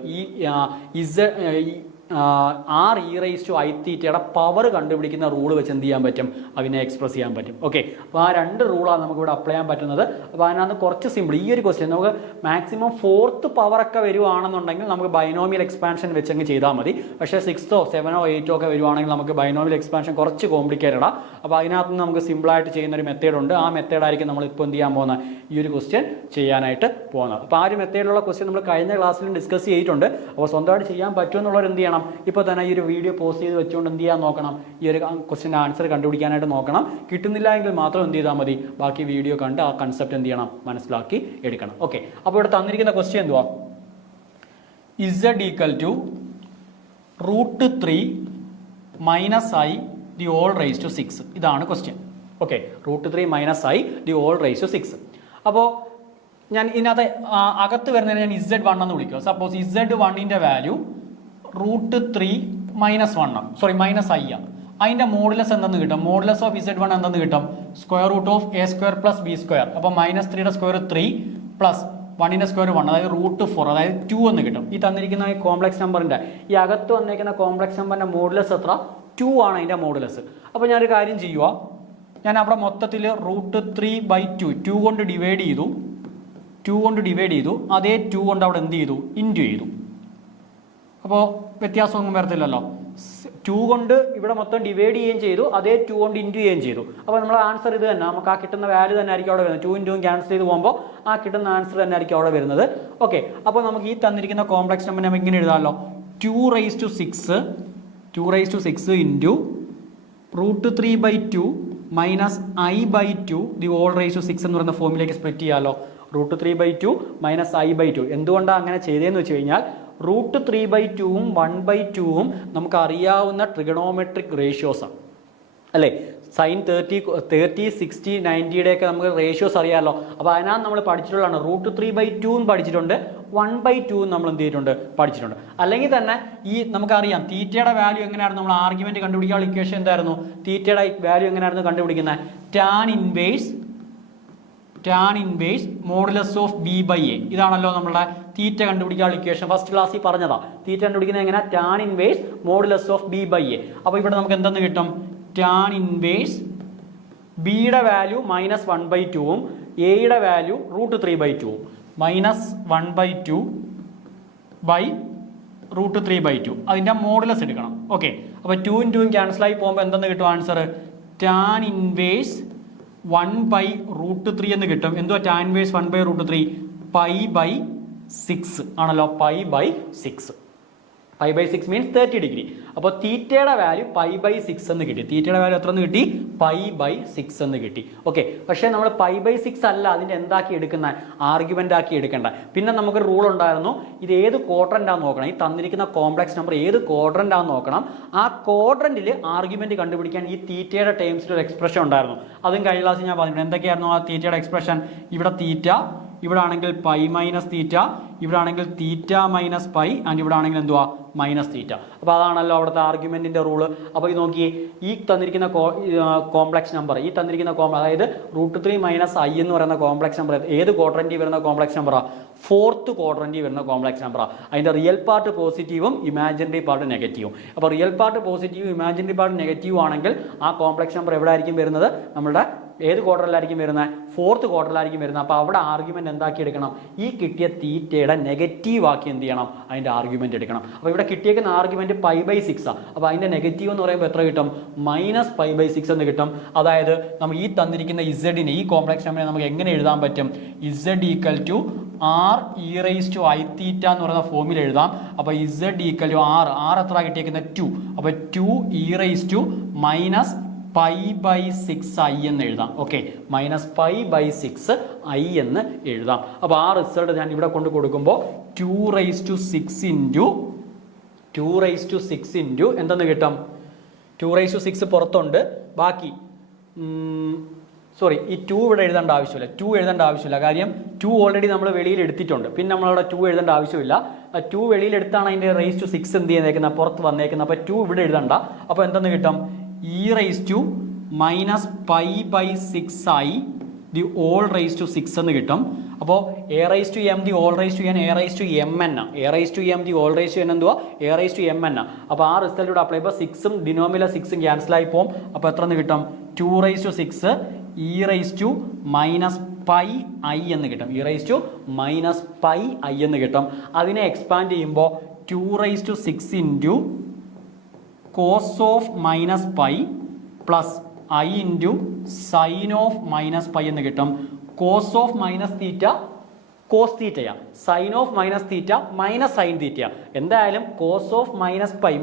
r(e⁻⁷ പവർ കണ്ടുപിടിക്കുന്ന റൂള് വെച്ച് എന്ത് ചെയ്യാൻ പറ്റും, അതിനെ എക്സ്പ്രസ് ചെയ്യാൻ പറ്റും. ഓക്കെ, അപ്പോൾ ആ രണ്ട് റൂളാണ് നമുക്ക് ഇവിടെ അപ്ലൈ ചെയ്യാൻ പറ്റുന്നത്. അപ്പോൾ അതിനകത്ത് കുറച്ച് സിമ്പിൾ. ഈ ഒരു ക്വസ്റ്റ്യൻ നമുക്ക് മാക്സിമം 4th പവറൊക്കെ വരുവാണെന്നുണ്ടെങ്കിൽ നമുക്ക് ബൈനോമിയൽ എക്സ്പാൻഷൻ വെച്ചങ്ങ് ചെയ്താൽ മതി. പക്ഷേ 6th, 7th, 8th ഒക്കെ വരുവാണെങ്കിൽ നമുക്ക് ബൈനോമിയൽ എക്സ്പാൻഷൻ കുറച്ച് കോംപ്ലിക്കേറ്റഡാണ്. അപ്പോൾ അതിനകത്ത് നമുക്ക് സിമ്പിളായിട്ട് ചെയ്യുന്ന ഒരു മെത്തേഡ് ഉണ്ട്. ആ മെത്തേഡായിരിക്കും നമ്മൾ ഇപ്പോൾ എന്ത് ചെയ്യാൻ പോകുന്നത്, ഈ ഒരു ക്വസ്റ്റ്യൻ ചെയ്യാനായിട്ട് പോകുന്നത്. അപ്പോൾ ആ ഒരു മെത്തേഡിലുള്ള ക്വസ്റ്റ്യൻ നമ്മൾ കഴിഞ്ഞ ക്ലാസ്സിലും ഡിസ്കസ് ചെയ്തിട്ടുണ്ട്. അപ്പോൾ സ്വന്തമായിട്ട് ചെയ്യാൻ പറ്റുമെന്നുള്ളവർ എന്ത് ചെയ്യണം, ഇപ്പോൾ തന്നെ ഈ ഒരു വീഡിയോ പോസ്റ്റ് ചെയ്ത് വെച്ചുകൊണ്ട് എന്ത് ചെയ്യാൻ നോക്കണം, ഈ ഒരു ക്വസ്റ്റ്യൻ്റെ ആൻസർ കണ്ടുപിടിക്കാനായിട്ട് നോക്കണം. കിട്ടുന്നില്ല എങ്കിൽ മാത്രം എന്ത് ചെയ്താൽ മതി, ബാക്കി വീഡിയോ കണ്ട് ആ കൺസെപ്റ്റ് എന്ത് ചെയ്യണം, മനസ്സിലാക്കി എടുക്കണം. ഓക്കെ, അപ്പോൾ ഇവിടെ തന്നിരിക്കുന്ന ക്വസ്റ്റ്യൻ എന്തുവാ, z ഈക്വൽ ടു √3 - i⁻⁶. ഇതാണ് ക്വസ്റ്റ്യൻ. Okay, √3 - i⁻⁶. അപ്പോൾ ഞാൻ ഇതിനകത്ത് അകത്ത് വരുന്നതിന് ഞാൻ z1 എന്ന് വിളിക്കുക. സപ്പോസ് z1ന്റെ വാല്യൂ √3 - -i ആണ്. അതിന്റെ മോഡുലസ് എന്തെന്ന് കിട്ടും, മോഡുലസ് ഓഫ് z1 എന്തെന്ന് കിട്ടും, √a² + b². അപ്പോൾ -3യുടെ സ്ക്വയർ 3 പ്ലസ് 1ന്റെ സ്ക്വയർ 1, അതായത് √4, അതായത് 2 എന്ന് കിട്ടും. ഈ തന്നിരിക്കുന്ന ഈ കോംപ്ലക്സ് നമ്പറിന്റെ ഈ അകത്ത് വന്നിരിക്കുന്ന കോംപ്ലക്സ് നമ്പറിന്റെ മോഡുലസ് എത്ര, 2 ആണ് അതിന്റെ മോഡുലസ്. അപ്പോൾ ഞാനൊരു കാര്യം ചെയ്യുക, ഞാൻ അവിടെ മൊത്തത്തിൽ √3/2 2 കൊണ്ട് ഡിവൈഡ് ചെയ്തു. അതേ 2 കൊണ്ട് അവിടെ എന്ത് ചെയ്തു, ഇൻറ്റു ചെയ്തു. അപ്പോൾ വ്യത്യാസമൊന്നും വരത്തില്ലല്ലോ. 2 കൊണ്ട് ഇവിടെ മൊത്തം ഡിവൈഡ് ചെയ്യുകയും ചെയ്തു, അതേ 2 കൊണ്ട് ഇൻറ്റു ചെയ്യുകയും ചെയ്തു. അപ്പോൾ നമ്മുടെ ആൻസർ ഇത് തന്നെ, നമുക്ക് ആ കിട്ടുന്ന വാല്യൂ തന്നെ ആയിരിക്കും അവിടെ വരുന്നത്. 2 × 2 ക്യാൻസൽ ചെയ്ത് പോകുമ്പോൾ ആ കിട്ടുന്ന ആൻസർ തന്നെ ആയിരിക്കും അവിടെ വരുന്നത്. ഓക്കെ, അപ്പോൾ നമുക്ക് ഈ തന്നിരിക്കുന്ന കോംപ്ലക്സ് നമ്പർ നമുക്ക് ഇങ്ങനെ എഴുതാമല്ലോ, 2⁻6 ഇൻറ്റു √3/2 - i/2 എന്ന് പറയുന്ന ഫോമിലേക്ക് സ്പ്ലിറ്റ് ചെയ്യാമല്ലോ. √3/2 - i/2. എന്തുകൊണ്ടാണ് അങ്ങനെ ചെയ്തതെന്ന് വെച്ച് കഴിഞ്ഞാൽ √3/2ഉം 1/2ഉം നമുക്ക് അറിയാവുന്ന ട്രിഗണോമെട്രിക് റേഷ്യോസാണ് അല്ലേ. സൈൻ 30, 60, 90യുടെയൊക്കെ നമുക്ക് റേഷ്യോസ് അറിയാമല്ലോ. അപ്പോൾ അതിനകത്ത് നമ്മൾ പഠിച്ചിട്ടുള്ളതാണ്. √3/2 പഠിച്ചിട്ടുണ്ട്, 1/2 നമ്മൾ എന്ത് ചെയ്തിട്ടുണ്ട്, പഠിച്ചിട്ടുണ്ട്. അല്ലെങ്കിൽ തന്നെ ഈ നമുക്കറിയാം തീറ്റയുടെ വാല്യൂ എങ്ങനെയായിരുന്നു, നമ്മൾ ആർഗ്യുമെന്റ് കണ്ടുപിടിക്കാനുള്ള ഇക്വേഷൻ എന്തായിരുന്നു, തീറ്റയുടെ വാല്യൂ എങ്ങനെയായിരുന്നു കണ്ടുപിടിക്കുന്നത്, tan inverse modulus of b/a. ഇതാണല്ലോ നമ്മുടെ തീറ്റ കണ്ടുപിടിക്കാനുള്ള ഇക്വേഷൻ. ഫസ്റ്റ് ക്ലാസ്സിൽ പറഞ്ഞതാ. തീറ്റ കണ്ടുപിടിക്കുന്നത് എങ്ങനെ, tan inverse modulus of b/a. അപ്പോൾ ഇവിടെ നമുക്ക് എന്തെന്ന് കിട്ടും, ടാൻ ഇൻവേഴ്സ് ബിയുടെ വാല്യൂ -1/2ഉം എയുടെ വാല്യൂ √3/2ഉം. -1/2/√3/2 അതിൻ്റെ മോഡുലസ് എടുക്കണം. ഓക്കെ, അപ്പോൾ 2 × 2 ക്യാൻസൽ ആയി പോകുമ്പോൾ എന്തെന്ന് കിട്ടും ആൻസർ, ടാൻ ഇൻവേഴ്സ് 1/√3 എന്ന് കിട്ടും. എന്തുവാ ടാൻ ഇൻവേഴ്സ് 1/√3, π/6 ആണല്ലോ. π/6 മീൻസ് 30 ഡിഗ്രി. അപ്പോൾ തീറ്റയുടെ വാല്യൂ π/6 എന്ന് കിട്ടി. തീറ്റയുടെ വാല്യൂ എത്ര എന്ന് കിട്ടി, π/6 എന്ന് കിട്ടി. ഓക്കെ, പക്ഷേ നമ്മൾ π/6 അല്ല അതിൻ്റെ എന്താക്കി എടുക്കുന്ന, ആർഗ്യുമെന്റ് ആക്കി എടുക്കേണ്ട. പിന്നെ നമുക്ക് റൂൾ ഉണ്ടായിരുന്നു, ഇത് ഏത് ക്വാഡ്രൻ്റാന്ന് നോക്കണം, ഈ തന്നിരിക്കുന്ന കോംപ്ലക്സ് നമ്പർ ഏത് ക്വാഡ്രൻ്റാന്ന് നോക്കണം. ആ ക്വാഡ്രന്റിൽ ആർഗ്യുമെന്റ് കണ്ടുപിടിക്കാൻ ഈ തീറ്റയുടെ ടേംസിൽ ഒരു എക്സ്പ്രഷൻ ഉണ്ടായിരുന്നു. അതും കഴിഞ്ഞ ക്ലാസ്സിൽ ഞാൻ പറഞ്ഞിട്ടുണ്ട്. എന്തൊക്കെയായിരുന്നു ആ തീറ്റയുടെ എക്സ്പ്രഷൻ, ഇവിടെ തീറ്റ, ഇവിടെ ആണെങ്കിൽ π - തീറ്റ, ഇവിടെ ആണെങ്കിൽ തീറ്റ - π, ആൻഡ് ഇവിടെ ആണെങ്കിൽ എന്തുവാ -തീറ്റ. അപ്പോൾ അതാണല്ലോ അവിടുത്തെ ആർഗ്യുമെന്റിന്റെ റൂള്. അപ്പോൾ ഇത് നോക്കി, ഈ തന്നിരിക്കുന്ന കോംപ്ലക്സ് നമ്പർ, അതായത് √3 - i എന്ന് പറയുന്ന കോംപ്ലക്സ് നമ്പർ ഏത് ക്വാഡ്രന്റിൽ വരുന്ന കോംപ്ലക്സ് നമ്പറാണ്, 4th ക്വാഡ്രന്റിൽ വരുന്ന കോംപ്ലക്സ് നമ്പറാണ്. അതിന്റെ റിയൽ പാർട്ട് പോസിറ്റീവും ഇമാജിനറി പാർട്ട് നെഗറ്റീവും. അപ്പോൾ റിയൽ പാർട്ട് പോസിറ്റീവും ഇമാജിനറി പാർട്ട് നെഗറ്റീവ് ആണെങ്കിൽ ആ കോംപ്ലക്സ് നമ്പർ എവിടെ ആയിരിക്കും വരുന്നത്, നമ്മുടെ ഏത് ക്വാഡ്രന്റിലായിരിക്കും വരുന്നത്, 4th ക്വാഡ്രന്റിലായിരിക്കും വരുന്നത്. അപ്പോൾ അവിടെ ആർഗ്യുമെന്റ് എന്താക്കി എടുക്കണം, ഈ കിട്ടിയ തീറ്റയുടെ നെഗറ്റീവ് ആക്കി എന്ത് ചെയ്യണം, അതിന്റെ ആർഗ്യുമെന്റ് എടുക്കണം. അപ്പോൾ ഇവിടെ കിട്ടിയേക്കുന്ന ആർഗ്യുമെന്റ് π/6 ആണ്. അപ്പോൾ അതിന്റെ നെഗറ്റീവ് എന്ന് പറയുമ്പോൾ എത്ര കിട്ടും, -π/6 എന്ന് കിട്ടും. അതായത് നമ്മൾ ഈ തന്നിരിക്കുന്ന ഇസഡിനെ, ഈ കോംപ്ലക്സ് നമ്പറിനെ നമുക്ക് എങ്ങനെ എഴുതാൻ പറ്റും, z ഈക്വൽ ടു r(e⁻⁷ എന്ന് പറയുന്ന ഫോമിൽ എഴുതാം. അപ്പോൾ z ഈക്വൽ ടു r എത്ര കിട്ടിയേക്കുന്നത്, 2. അപ്പോൾ 2e⁻ π/6i എന്ന് എഴുതാം. ഓക്കെ, -π/6i എന്ന് എഴുതാം. അപ്പോൾ ആ റിസൾട്ട് ഞാൻ ഇവിടെ കൊണ്ട് കൊടുക്കുമ്പോൾ 2/6 ഇൻറ്റു എന്തെന്ന് കിട്ടും? 2/6 പുറത്തുണ്ട്, ബാക്കി സോറി, ഈ 2 ഇവിടെ എഴുതേണ്ട ആവശ്യമില്ല. കാര്യം 2 ഓൾറെഡി നമ്മൾ വെളിയിൽ എടുത്തിട്ടുണ്ട്. പിന്നെ നമ്മളവിടെ 2 എഴുതേണ്ട ആവശ്യമില്ല. 2 വെളിയിൽ എടുത്താണ് അതിൻ്റെ (6) എന്ത് ചെയ്യുന്നേക്കുന്നത്, പുറത്ത് വന്നേക്കുന്നത്. അപ്പോൾ 2 ഇവിടെ എഴുതണ്ട. അപ്പോൾ എന്തെന്ന് കിട്ടും? e⁻π/6i the whole raised to 6 എന്ന് കിട്ടും. അപ്പോൾ a⁻m the whole raised to n a⁻m the whole raised to n എന്തുവാ? a⁻m. അപ്പോൾ ആ റിസൾട്ട് ഇവിടെ അപ്ലൈ ചെയ്യുമ്പോൾ 6ഉം ഡിനോമിനൽ 6ഉം ക്യാൻസൽ ആയി പോകും. അപ്പോൾ എത്ര എന്ന് കിട്ടും? 2/6 e⁻πi എന്ന് കിട്ടും. e⁻πi എന്ന് കിട്ടും. അതിനെ എക്സ്പാൻഡ് ചെയ്യുമ്പോൾ 2/6 into cos of -π plus i into sine of -π എന്ന് കിട്ടും. Cos of minus theta cos തീറ്റയാണ്, sine of minus theta minus sine തീറ്റയാണ്. എന്തായാലും കോസ് ഓഫ് -π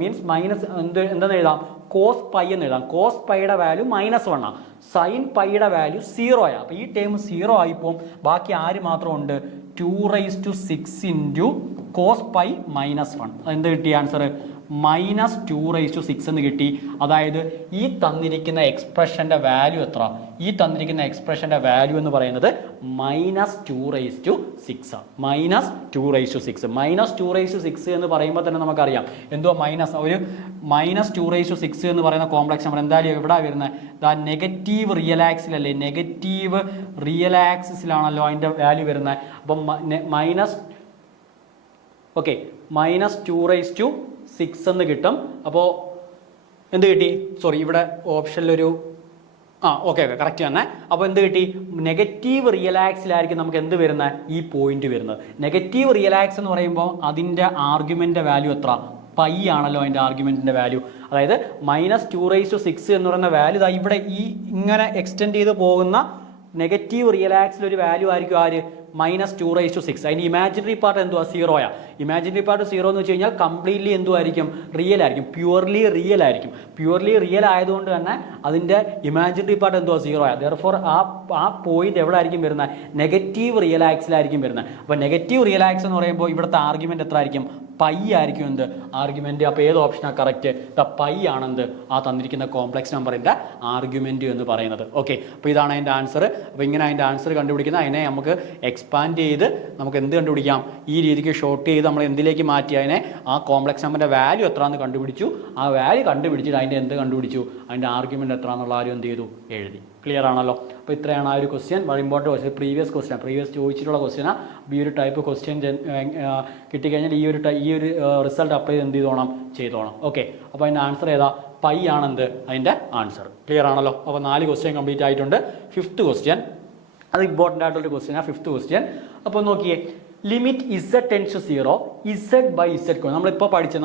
മീൻസ് മൈനസ് എന്തെന്ന് എഴുതാം? കോസ് പൈ എന്ന് എഴുതാം. കോസ് പൈയുടെ വാല്യൂ -1 ആണ്, സൈൻ പൈയുടെ വാല്യൂ 0 ആണ്. അപ്പോൾ ഈ ടേം 0 ആയിപ്പോവും. ബാക്കി ആര് മാത്രമുണ്ട്? 2/6 ഇൻറ്റു കോസ് പൈ -1. എന്ത് കിട്ടി ആൻസർ? -2/6 എന്ന് കിട്ടി. അതായത് ഈ തന്നിരിക്കുന്ന എക്സ്പ്രഷൻ്റെ വാല്യൂ എത്ര? ഈ തന്നിരിക്കുന്ന എക്സ്പ്രഷൻ്റെ വാല്യൂ എന്ന് പറയുന്നത് -2/6 ആണ്. -2/6 എന്ന് പറയുമ്പോൾ തന്നെ നമുക്കറിയാം എന്തുവാ മൈനസ്. ഒരു -2/6 എന്ന് പറയുന്ന കോംപ്ലക്സ് നമ്പർ എന്തായാലും എവിടെ വരുന്നത്? നെഗറ്റീവ് റിയൽ ആക്സിലല്ലേ? നെഗറ്റീവ് റിയൽ ആക്സിസിലാണല്ലോ അതിൻ്റെ വാല്യൂ വരുന്നത്. അപ്പം -2/6 എന്ന് കിട്ടും. അപ്പോൾ എന്ത് കിട്ടി? സോറി, ഇവിടെ ഓപ്ഷനിലൊരു ഓക്കെ കറക്റ്റ് തന്നെ. അപ്പോൾ എന്ത് കിട്ടി? നെഗറ്റീവ് റിയൽ ആക്സിലായിരിക്കും നമുക്ക് എന്ത് വരുന്നത്? ഈ പോയിന്റ് വരുന്നത്. നെഗറ്റീവ് റിയൽ ആക്സ് എന്ന് പറയുമ്പോൾ അതിൻ്റെ ആർഗ്യുമെൻ്റ് വാല്യൂ എത്ര? പൈ ആണല്ലോ അതിൻ്റെ ആർഗ്യുമെൻറ്റിൻ്റെ വാല്യൂ. അതായത് -2/6 എന്ന് പറയുന്ന വാല്യൂ ഇവിടെ ഈ ഇങ്ങനെ എക്സ്റ്റെൻഡ് ചെയ്ത് പോകുന്ന നെഗറ്റീവ് റിയൽ ആക്സിൽ ഒരു വാല്യൂ ആയിരിക്കും ആര്? -2/6. അതിൻ്റെ ഇമാജിനറി പാർട്ട് എന്തുവാ? 0 ആണ്. ഇമാജിനറി പാർട്ട് 0 എന്ന് വെച്ച് കഴിഞ്ഞാൽ കംപ്ലീറ്റ്ലി എന്തുമായിരിക്കും? റിയൽ ആയിരിക്കും, പ്യുവർലി റിയൽ ആയിരിക്കും. പ്യുവർലി റിയൽ ആയതുകൊണ്ട് തന്നെ അതിൻ്റെ ഇമാജിനറി പാർട്ട് എന്തുവാ? 0 ആണ്. ദെയർഫോർ ആ പോയിന്റ് എവിടെ ആയിരിക്കും വരുന്നത്? നെഗറ്റീവ് റിയൽ ആക്സിലായിരിക്കും വരുന്നത്. അപ്പോൾ നെഗറ്റീവ് റിയൽ ആക്സ് എന്ന് പറയുമ്പോൾ ഇവിടുത്തെ ആർഗ്യുമെന്റ് എത്ര ആയിരിക്കും? പൈ ആയിരിക്കും എന്ത് ആർഗ്യുമെന്റ്. അപ്പോൾ ഏത് ഓപ്ഷനാണ് കറക്റ്റ്? പൈ ആണെന്ത് ആ തന്നിരിക്കുന്ന കോംപ്ലക്സ് നമ്പറിൻ്റെ ആർഗ്യുമെന്റ് എന്ന് പറയുന്നത്. ഓക്കെ, അപ്പോൾ ഇതാണ് അതിൻ്റെ ആൻസർ. അപ്പോൾ ഇങ്ങനെ അതിൻ്റെ ആൻസർ കണ്ടുപിടിക്കുന്ന അതിനെ നമുക്ക് എക്സ്പാൻഡ് ചെയ്ത് നമുക്ക് എന്ത് കണ്ടുപിടിക്കാം? ഈ രീതിക്ക് ഷോർട്ട് ചെയ്ത് നമ്മൾ എന്തിലേക്ക് മാറ്റി അതിനെ ആ കോംപ്ലക്സ് നമ്പറിൻ്റെ വാല്യൂ എത്രയാണെന്ന് കണ്ടുപിടിച്ചു. ആ വാല്യൂ കണ്ടുപിടിച്ചിട്ട് അതിൻ്റെ എന്ത് കണ്ടുപിടിച്ചു? അതിൻ്റെ ആർഗ്യുമെന്റ് എത്ര എന്നുള്ള ആരും എന്ത് ചെയ്തു? എഴുതി. ക്ലിയർ ആണല്ലോ? അപ്പോൾ ഇത്രയാണ് ആ ഒരു ക്വസ്റ്റ്യൻ. വളരെ ഇമ്പോർട്ടൻറ്റ് ക്വസ്റ്റ്യൻ, പ്രീവിയസ് ചോദിച്ചിട്ടുള്ള ക്വസ്റ്റ്യനാണ്. ഈ ഒരു ടൈപ്പ് ക്വസ്റ്റ്യൻ കിട്ടിക്കഴിഞ്ഞാൽ ഈ ഒരു റിസൾട്ട് അപ്ലൈ എന്ത് ചെയ്തോണം. ഓക്കെ, അപ്പോൾ അതിൻ്റെ ആൻസർ ഏതാ? പൈ ആണെന്ത് അതിൻ്റെ ആൻസർ. ക്ലിയർ ആണല്ലോ? അപ്പോൾ 4 ക്വസ്റ്റ്യൻ കംപ്ലീറ്റ് ആയിട്ടുണ്ട്. 5th ക്വസ്റ്റ്യൻ, അത് ഇമ്പോർട്ടൻ്റ് ആയിട്ടുള്ളൊരു ക്വസ്റ്റ്യനാണ്. 5th question. അപ്പോൾ നോക്കിയേ, limit z tends to 0 z/z നമ്മളിപ്പോൾ പഠിച്ച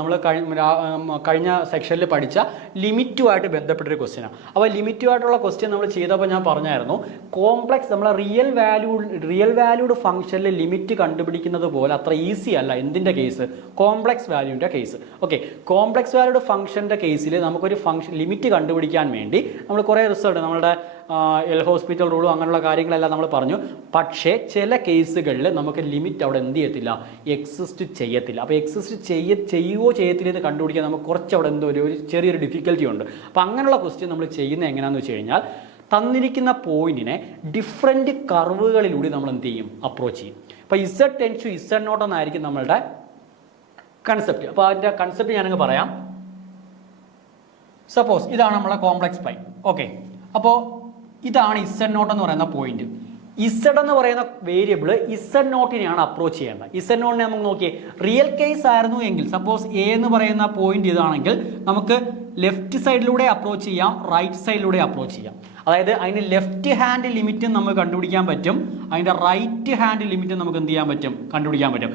കഴിഞ്ഞ സെക്ഷനിൽ പഠിച്ച ലിമിറ്റുമായിട്ട് ബന്ധപ്പെട്ടൊരു ക്വസ്റ്റ്യനാണ്. അപ്പോൾ ലിമിറ്റുമായിട്ടുള്ള ക്വസ്റ്റ്യൻ നമ്മൾ ചെയ്തപ്പോൾ ഞാൻ പറഞ്ഞായിരുന്നു, കോംപ്ലക്സ് നമ്മളെ റിയൽ വാല്യൂഡ് ഫംഗ്ഷനിൽ ലിമിറ്റ് കണ്ടുപിടിക്കുന്നത് പോലെ അത്ര ഈസി അല്ല. എന്തിൻ്റെ കേസ്? കോംപ്ലക്സ് വാല്യൂവിൻ്റെ കേസ്. ഓക്കെ, കോംപ്ലക്സ് വാല്യൂഡ് ഫംഗ്ഷൻ്റെ കേസിൽ നമുക്കൊരു ഫംഗ്ഷൻ ലിമിറ്റ് കണ്ടുപിടിക്കാൻ വേണ്ടി നമ്മൾ കുറേ റിസൾട്ട് നമ്മളുടെ എൽ ഹോസ്പിറ്റൽ റൂളും അങ്ങനെയുള്ള കാര്യങ്ങളെല്ലാം നമ്മൾ പറഞ്ഞു. പക്ഷേ ചില കേസുകളിൽ നമുക്ക് ലിമിറ്റ് അവിടെ എന്ത് ചെയ്യത്തില്ല? എക്സിസ്റ്റ് ചെയ്യത്തില്ല. അപ്പോൾ എക്സിസ്റ്റ് ചെയ്യുകയോ ചെയ്യത്തില്ല എന്ന് കണ്ടുപിടിക്കാൻ നമുക്ക് കുറച്ച് അവിടെ എന്തോ ഒരു ചെറിയൊരു ഡിഫിക്കൽറ്റി ഉണ്ട്. അപ്പോൾ അങ്ങനെയുള്ള ക്വസ്റ്റ്യൻ നമ്മൾ ചെയ്യുന്നത് എങ്ങനെയാണെന്ന് വെച്ച് കഴിഞ്ഞാൽ, തന്നിരിക്കുന്ന പോയിന്റിനെ ഡിഫറെൻറ്റ് കർവുകളിലൂടെ നമ്മൾ എന്ത് ചെയ്യും? അപ്രോച്ച് ചെയ്യും. അപ്പോൾ z ടെൻസ് ടു z0 എന്നായിരിക്കും നമ്മളുടെ കൺസെപ്റ്റ്. അപ്പോൾ അതിൻ്റെ കൺസെപ്റ്റ് ഞാനങ്ങ് പറയാം. സപ്പോസ് ഇതാണ് നമ്മളെ കോംപ്ലക്സ് പൈ. ഓക്കെ, അപ്പോൾ ഇതാണ് z0 എന്ന് പറയുന്ന പോയിന്റ്. z എന്ന് പറയുന്ന വേരിയബിൾ z0നെയാണ് അപ്രോച്ച് ചെയ്യേണ്ടത്. z0നെ നമുക്ക് നോക്കിയേ, റിയൽ കേസ് ആയിരുന്നു എങ്കിൽ സപ്പോസ് എ എന്ന് പറയുന്ന പോയിന്റ് ഇതാണെങ്കിൽ നമുക്ക് ലെഫ്റ്റ് സൈഡിലൂടെ അപ്രോച്ച് ചെയ്യാം, റൈറ്റ് സൈഡിലൂടെ അപ്രോച്ച് ചെയ്യാം. അതായത് അതിന് ലെഫ്റ്റ് ഹാൻഡ് ലിമിറ്റ് നമുക്ക് കണ്ടുപിടിക്കാൻ പറ്റും, അതിൻ്റെ റൈറ്റ് ഹാൻഡ് ലിമിറ്റ് നമുക്ക് എന്ത് ചെയ്യാൻ പറ്റും? കണ്ടുപിടിക്കാൻ പറ്റും.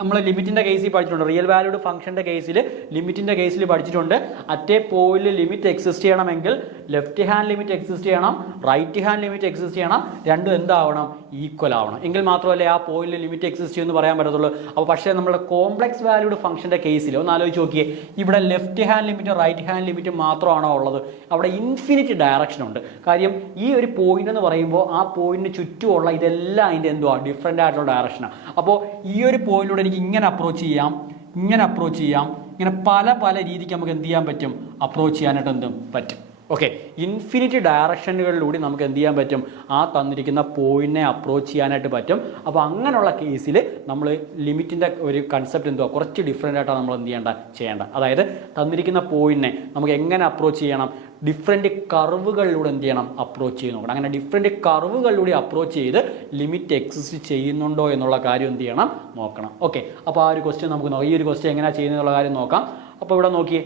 നമ്മൾ ലിമിറ്റിൻ്റെ കേസിൽ പഠിച്ചിട്ടുണ്ട്, റിയൽ വാല്യൂഡ് ഫംഗ്ഷൻ്റെ കേസിൽ ലിമിറ്റിൻ്റെ കേസിൽ പഠിച്ചിട്ടുണ്ട്. അറ്റേ പോയിന്റിൽ ലിമിറ്റ് എക്സിസ്റ്റ് ചെയ്യണമെങ്കിൽ ലെഫ്റ്റ് ഹാൻഡ് ലിമിറ്റ് എക്സിസ്റ്റ് ചെയ്യണം, റൈറ്റ് ഹാൻഡ് ലിമിറ്റ് എക്സിസ്റ്റ് ചെയ്യണം. രണ്ടും എന്താവണം? ഈക്വൽ ആവണം. എങ്കിൽ മാത്രമല്ലേ ആ പോയിന്റിൽ ലിമിറ്റ് എക്സിസ്റ്റ് ചെയ്യുമെന്ന് പറയാൻ പറ്റത്തുള്ളൂ. അപ്പോൾ പക്ഷേ നമ്മുടെ കോംപ്ലക്സ് വാല്യൂഡ് ഫംഗ്ഷൻ്റെ കേസിൽ ഒന്ന് ആലോചിച്ച് നോക്കിയേ, ഇവിടെ ലെഫ്റ്റ് ഹാൻഡ് ലിമിറ്റും റൈറ്റ് റൈറ്റ് ഹാൻഡ് ലിമിറ്റ് മാത്രമാണോ ഉള്ളത്? അവിടെ ഇൻഫിനിറ്റ് ഡയറക്ഷൻ ഉണ്ട്. കാര്യം ഈ ഒരു പോയിന്റ് എന്ന് പറയുമ്പോൾ ആ പോയിന്റിന് ചുറ്റുമുള്ള ഇതെല്ലാം അതിൻ്റെ എന്തുവാ ഡിഫറെൻ്റ് ആയിട്ടുള്ള ഡയറക്ഷനാണ്. അപ്പോൾ ഈ ഒരു പോയിന്റിലൂടെ എനിക്ക് ഇങ്ങനെ അപ്രോച്ച് ചെയ്യാം, ഇങ്ങനെ അപ്രോച്ച് ചെയ്യാം, ഇങ്ങനെ പല പല രീതിക്ക് നമുക്ക് എന്ത് ചെയ്യാൻ പറ്റും? അപ്രോച്ച് ചെയ്യാനായിട്ട് എന്തും പറ്റും. ഓക്കെ, ഇൻഫിനിറ്റ് ഡയറക്ഷനുകളിലൂടെ നമുക്ക് എന്ത് ചെയ്യാൻ പറ്റും? ആ തന്നിരിക്കുന്ന പോയിന്റിനെ അപ്രോച്ച് ചെയ്യാനായിട്ട് പറ്റും. അപ്പോൾ അങ്ങനെയുള്ള കേസിൽ നമ്മൾ ലിമിറ്റിൻ്റെ ഒരു കൺസെപ്റ്റ് എന്തുവാ കുറച്ച് ഡിഫറെൻ്റ് ആയിട്ടാണ് നമ്മൾ എന്ത് ചെയ്യേണ്ട. അതായത് തന്നിരിക്കുന്ന പോയിന്റിനെ നമുക്ക് എങ്ങനെ അപ്രോച്ച് ചെയ്യണം? ഡിഫറെൻറ്റ് കർവുകളിലൂടെ എന്ത് ചെയ്യണം? അപ്രോച്ച് ചെയ്ത് നോക്കണം. അങ്ങനെ ഡിഫറെൻറ്റ് കർവുകളിലൂടെ അപ്രോച്ച് ചെയ്ത് ലിമിറ്റ് എക്സിസ്റ്റ് ചെയ്യുന്നുണ്ടോ എന്നുള്ള കാര്യം എന്ത് ചെയ്യണം? നോക്കണം. ഓക്കെ, അപ്പോൾ ആ ഒരു ക്വസ്റ്റ്യൻ നമുക്ക് നോക്കാം. ഈ ഒരു ക്വസ്റ്റ്യൻ എങ്ങനെയാണ് ചെയ്യുന്നതെന്നുള്ള കാര്യം നോക്കാം. അപ്പോൾ ഇവിടെ നോക്കിയേ,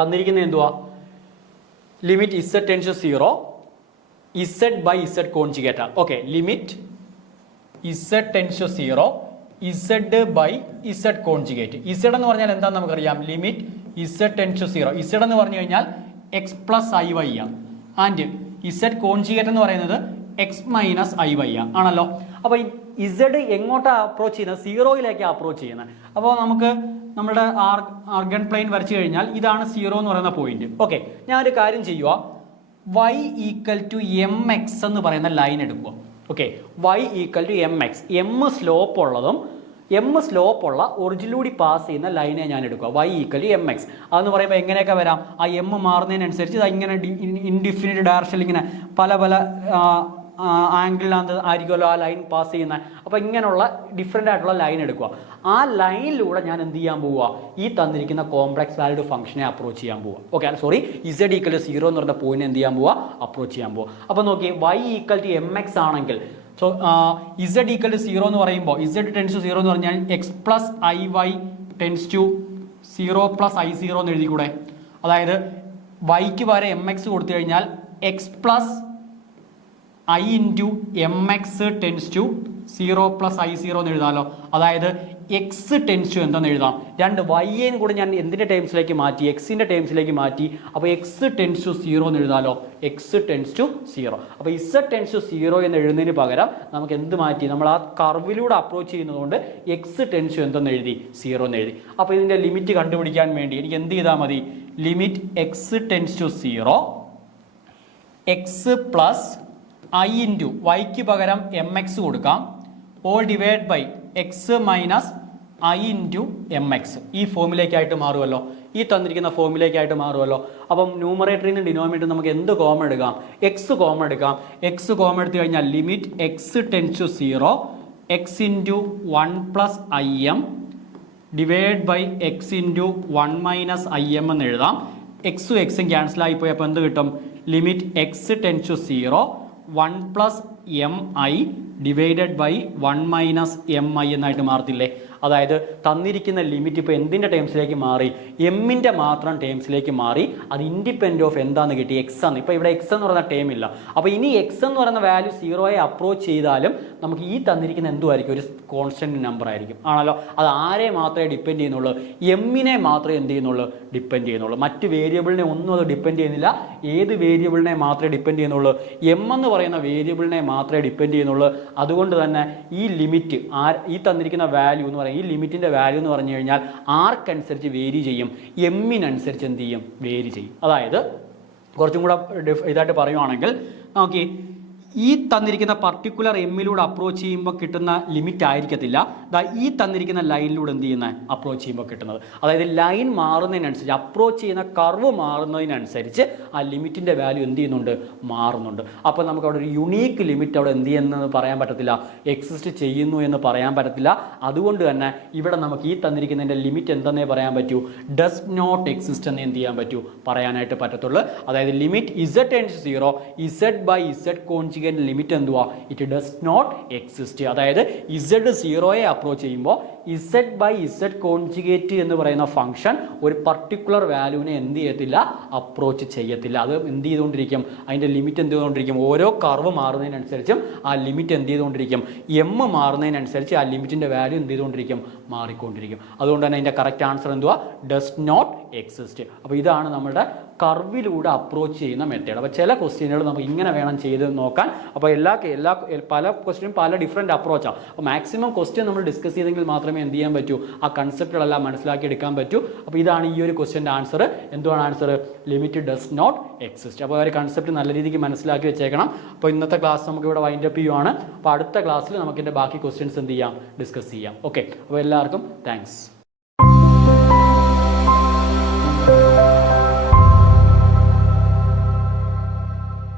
തന്നിരിക്കുന്നത് എന്തുവാ? Limit z tends to 0 z by z conjugate ആണ്. Okay, limit z tends to 0 z by z conjugate. z എന്ന് പറഞ്ഞാൽ എന്താണെന്ന് നമുക്കറിയാം. Limit z tends to 0, z എന്ന് പറഞ്ഞു കഴിഞ്ഞാൽ x പ്ലസ് iy ആണ്. ആൻഡ് z കോൺജുഗേറ്റ് എന്ന് പറയുന്നത് x മൈനസ് iy ആണല്ലോ. അപ്പോൾ ഈ z എങ്ങോട്ടാണ് അപ്രോച്ച് ചെയ്യുന്നത്? 0യിലേക്കാണ് അപ്രോച്ച് ചെയ്യുന്നത്. അപ്പോൾ നമുക്ക് നമ്മുടെ ആർഗൺ പ്ലെയിൻ വരച്ചു കഴിഞ്ഞാൽ ഇതാണ് 0 എന്ന് പറയുന്ന പോയിന്റ്. ഓക്കെ, ഞാനൊരു കാര്യം ചെയ്യുക, y ഈക്വൽ ടു mx എന്ന് പറയുന്ന ലൈൻ എടുക്കുക. Okay, y equal to mx, m slope ഉള്ളതും m സ്ലോപ്പ് ഉള്ള ഒറിജിനിലൂടെ പാസ് ചെയ്യുന്ന ലൈനെ ഞാൻ എടുക്കുക. y ഈക്വൽ ടു mx അതെന്ന് പറയുമ്പോൾ എങ്ങനെയൊക്കെ വരാം? ആ m മാറുന്നതിനനുസരിച്ച് ഇങ്ങനെ ഇൻഡിഫിനിറ്റ് ഡയറക്ഷനിൽ ഇങ്ങനെ പല പല ആംഗിളിനകത്ത് ആയിരിക്കുമല്ലോ ആ ലൈൻ പാസ് ചെയ്യുന്നത്. അപ്പോൾ ഇങ്ങനെയുള്ള ഡിഫറെൻ്റ് ആയിട്ടുള്ള ലൈൻ എടുക്കുക. ആ ലൈനിലൂടെ ഞാൻ എന്ത് ചെയ്യാൻ പോവുക? ഈ തന്നിരിക്കുന്ന കോംപ്ലക്സ് വാല്യൂഡ് ഫംഗ്ഷനെ അപ്രോച്ച് ചെയ്യാൻ പോവുക. Okay, sorry, z equal to 0 എന്ന് പറയുന്ന പോയിന്റ് എന്ത് ചെയ്യാൻ പോവുക? അപ്രോച്ച് ചെയ്യാൻ പോവുക. അപ്പോൾ നോക്കി, y ഈക്വൽ ടു mx ആണെങ്കിൽ സോ z ഈക്വൽ ടു 0 എന്ന് പറയുമ്പോൾ z ടെൻസ് ടു 0 എന്ന് പറഞ്ഞാൽ x plus iy tends to 0 plus i0 എന്ന് എഴുതിക്കൂടെ? അതായത് yക്ക് പകരം mx കൊടുത്തു കഴിഞ്ഞാൽ x plus i into mx tends to 0 plus i0 എന്ന് എഴുതാമല്ലോ. അതായത് എക്സ് ടെൻസ് ടു എന്താണെന്ന് എഴുതാം? രണ്ട് വൈയേയും കൂടെ ഞാൻ എന്തിൻ്റെ ടേംസിലേക്ക് മാറ്റി? എക്സിൻ്റെ ടേംസിലേക്ക് മാറ്റി. അപ്പോൾ എക്സ് ടെൻസ് ടു 0 എന്ന് എഴുതാമല്ലോ. X tends to 0. അപ്പോൾ ഇസഡ് ടെൻസ് ടു 0 എന്ന് എഴുതുന്നതിന് പകരം നമുക്ക് എന്ത് മാറ്റി? നമ്മൾ ആ കർവിലൂടെ അപ്രോച്ച് ചെയ്യുന്നതുകൊണ്ട് എക്സ് ടെൻസ് ടു എന്തെന്ന് എഴുതി? 0 എന്ന് എഴുതി. അപ്പോൾ ഇതിൻ്റെ ലിമിറ്റ് കണ്ടുപിടിക്കാൻ വേണ്ടി എനിക്ക് എന്ത് ചെയ്താൽ മതി? Limit X tends to 0 X plus i into വൈക്ക് പകരം mx കൊടുക്കാം, all divide by X minus i into mx. ഈ ഫോമിലേക്കായിട്ട് മാറുമല്ലോ, ഈ തന്നിരിക്കുന്ന ഫോമിലേക്കായിട്ട് മാറുമല്ലോ. അപ്പം ന്യൂമറേറ്ററിൽ നിന്ന് ഡിനോമിനേറ്റർ നമുക്ക് എന്ത് കോമൺ എടുക്കാം? എക്സ് കോമൺ എടുക്കാം. എക്സ് കോമൺ എടുത്തു കഴിഞ്ഞാൽ limit X tends to 0 X into 1 plus im divide by X into 1 minus im എന്ന് എഴുതാം. എക്സും എക്സും ക്യാൻസൽ ആയിപ്പോയി. അപ്പോൾ എന്ത് കിട്ടും? Limit X tends to 0 1 plus mi divided by 1 minus mi എന്നായിട്ട് മാറത്തില്ലേ? അതായത് തന്നിരിക്കുന്ന ലിമിറ്റ് ഇപ്പോൾ എന്തിൻ്റെ ടേംസിലേക്ക് മാറി? എമ്മിൻ്റെ മാത്രം ടേംസിലേക്ക് മാറി. അത് ഇൻഡിപെൻഡൻ്റ് ഓഫ് എന്താണെന്ന് കിട്ടി? എക്സ് ആണ്. ഇപ്പോൾ ഇവിടെ എക്സ് എന്ന് പറയുന്ന ടേം ഇല്ല. അപ്പോൾ ഇനി എക്സ് എന്ന് പറയുന്ന വാല്യൂ 0യെ അപ്രോച്ച് ചെയ്താലും നമുക്ക് ഈ തന്നിരിക്കുന്ന എന്തുമായിരിക്കും? ഒരു കോൺസ്റ്റൻറ്റ് നമ്പർ ആയിരിക്കും ആണല്ലോ. അത് ആരെ മാത്രമേ ഡിപ്പെൻഡ് ചെയ്യുന്നുള്ളൂ? എമ്മിനെ മാത്രമേ എന്ത് ചെയ്യുന്നുള്ളൂ? ഡിപ്പെൻഡ് ചെയ്യുന്നുള്ളൂ. മറ്റ് വേരിയബിളിനെ ഒന്നും അത് ഡിപ്പെൻഡ് ചെയ്യുന്നില്ല. ഏത് വേരിയബിളിനെ മാത്രമേ ഡിപ്പെൻഡ് ചെയ്യുന്നുള്ളൂ? എം എന്ന് പറയുന്ന വേരിയബിളിനെ മാത്രമേ ഡിപ്പെൻഡ് ചെയ്യുന്നുള്ളൂ. അതുകൊണ്ട് തന്നെ ഈ ലിമിറ്റ് ഈ തന്നിരിക്കുന്ന വാല്യൂ എന്ന് പറയുന്നത്, ഈ ലിമിറ്റിൻ്റെ വാല്യൂ എന്ന് പറഞ്ഞു കഴിഞ്ഞാൽ ആർക്കനുസരിച്ച് വേരി ചെയ്യും? എമ്മിനനുസരിച്ച് എന്ത് ചെയ്യും? വേരി ചെയ്യും. അതായത് കുറച്ചും കൂടെ ഇതായിട്ട് പറയുവാണെങ്കിൽ നോക്കി, ഈ തന്നിരിക്കുന്ന പർട്ടിക്കുലർ എമ്മിലൂടെ അപ്രോച്ച് ചെയ്യുമ്പോൾ കിട്ടുന്ന ലിമിറ്റ് ആയിരിക്കത്തില്ല ഈ തന്നിരിക്കുന്ന ലൈനിലൂടെ എന്ത് ചെയ്യുന്നത്? അപ്രോച്ച് ചെയ്യുമ്പോൾ കിട്ടുന്നത്. അതായത് ലൈൻ മാറുന്നതിനനുസരിച്ച്, അപ്രോച്ച് ചെയ്യുന്ന കർവ് മാറുന്നതിനനുസരിച്ച് ആ ലിമിറ്റിൻ്റെ വാല്യൂ എന്ത് ചെയ്യുന്നുണ്ട്? മാറുന്നുണ്ട്. അപ്പോൾ നമുക്ക് അവിടെ ഒരു യുണീക്ക് ലിമിറ്റ് അവിടെ എന്ത് ചെയ്യുന്നത് പറയാൻ പറ്റത്തില്ല, എക്സിസ്റ്റ് ചെയ്യുന്നു എന്ന് പറയാൻ പറ്റത്തില്ല. അതുകൊണ്ട് തന്നെ ഇവിടെ നമുക്ക് ഈ തന്നിരിക്കുന്നതിൻ്റെ ലിമിറ്റ് എന്തെന്നേ പറയാൻ പറ്റൂ? ഡസ് നോട്ട് എക്സിസ്റ്റ് എന്ന് എന്ത് ചെയ്യാൻ പറ്റൂ? പറയാനായിട്ട് പറ്റത്തുള്ളൂ. അതായത് limit Z tends to 0 Z by Z conjugate limit എന്തുവാ? It does not exist. അതായത് ഇസഡ് 0യെ അപ്രോച്ച് ചെയ്യുമ്പോൾ ഇസഡ് ബൈ ഇസഡ് കോൺജുഗേറ്റ് എന്ന് പറയുന്ന ഫംഗ്ഷൻ ഒരു പർട്ടിക്കുലർ വാല്യൂവിനെ എന്ത് ചെയ്യത്തില്ല? അപ്രോച്ച് ചെയ്യത്തില്ല. അത് എന്ത് ചെയ്തുകൊണ്ടിരിക്കും? അതിൻ്റെ ലിമിറ്റ് എന്ത് ചെയ്തുകൊണ്ടിരിക്കും? ഓരോ കർവ് മാറുന്നതിനനുസരിച്ചും ആ ലിമിറ്റ് എന്ത് ചെയ്തുകൊണ്ടിരിക്കും? എം മാറുന്നതിനനുസരിച്ച് ആ ലിമിറ്റിൻ്റെ വാല്യൂ എന്ത് ചെയ്തുകൊണ്ടിരിക്കും? മാറിക്കൊണ്ടിരിക്കും. അതുകൊണ്ട് തന്നെ അതിൻ്റെ കറക്റ്റ് ആൻസർ എന്തുവാ? Does not exist. അപ്പോൾ ഇതാണ് നമ്മുടെ കർവിലൂടെ അപ്രോച്ച് ചെയ്യുന്ന മെത്തേഡ്. അപ്പോൾ ചില ക്വസ്റ്റ്യനുകൾ നമുക്ക് ഇങ്ങനെ വേണം ചെയ്ത് നോക്കാൻ. അപ്പോൾ പല ക്വസ്റ്റ്യനും പല ഡിഫറെൻറ്റ് അപ്രോച്ചാണ്. അപ്പോൾ മാക്സിമം ക്വസ്റ്റ്യൻ നമ്മൾ ഡിസ്കസ് ചെയ്തെങ്കിൽ മാത്രമേ മാത്രമേ എന്ത് ചെയ്യാൻ പറ്റൂ, ആ കൺസെപ്റ്റുകളെല്ലാം മനസ്സിലാക്കി എടുക്കാൻ പറ്റൂ. അപ്പോൾ ഇതാണ് ഈ ഒരു ക്വസ്റ്റ്യൻ്റെ ആൻസർ. എന്തുവാണ് answer? Limit does not exist. അപ്പോൾ ആ ഒരു കൺസെപ്റ്റ് നല്ല രീതിക്ക് മനസ്സിലാക്കി വെച്ചേക്കണം. അപ്പോൾ ഇന്നത്തെ ക്ലാസ് നമുക്ക് ഇവിടെ വൈൻഡ് അപ്പ് ചെയ്യുവാണ്. അപ്പോൾ അടുത്ത ക്ലാസ്സിൽ നമുക്ക് ഇതിൻ്റെ ബാക്കി ക്വസ്റ്റ്യൻസ് എന്ത് ചെയ്യാം, ഡിസ്കസ് ചെയ്യാം. ഓക്കെ, അപ്പോൾ എല്ലാവർക്കും താങ്ക്സ്.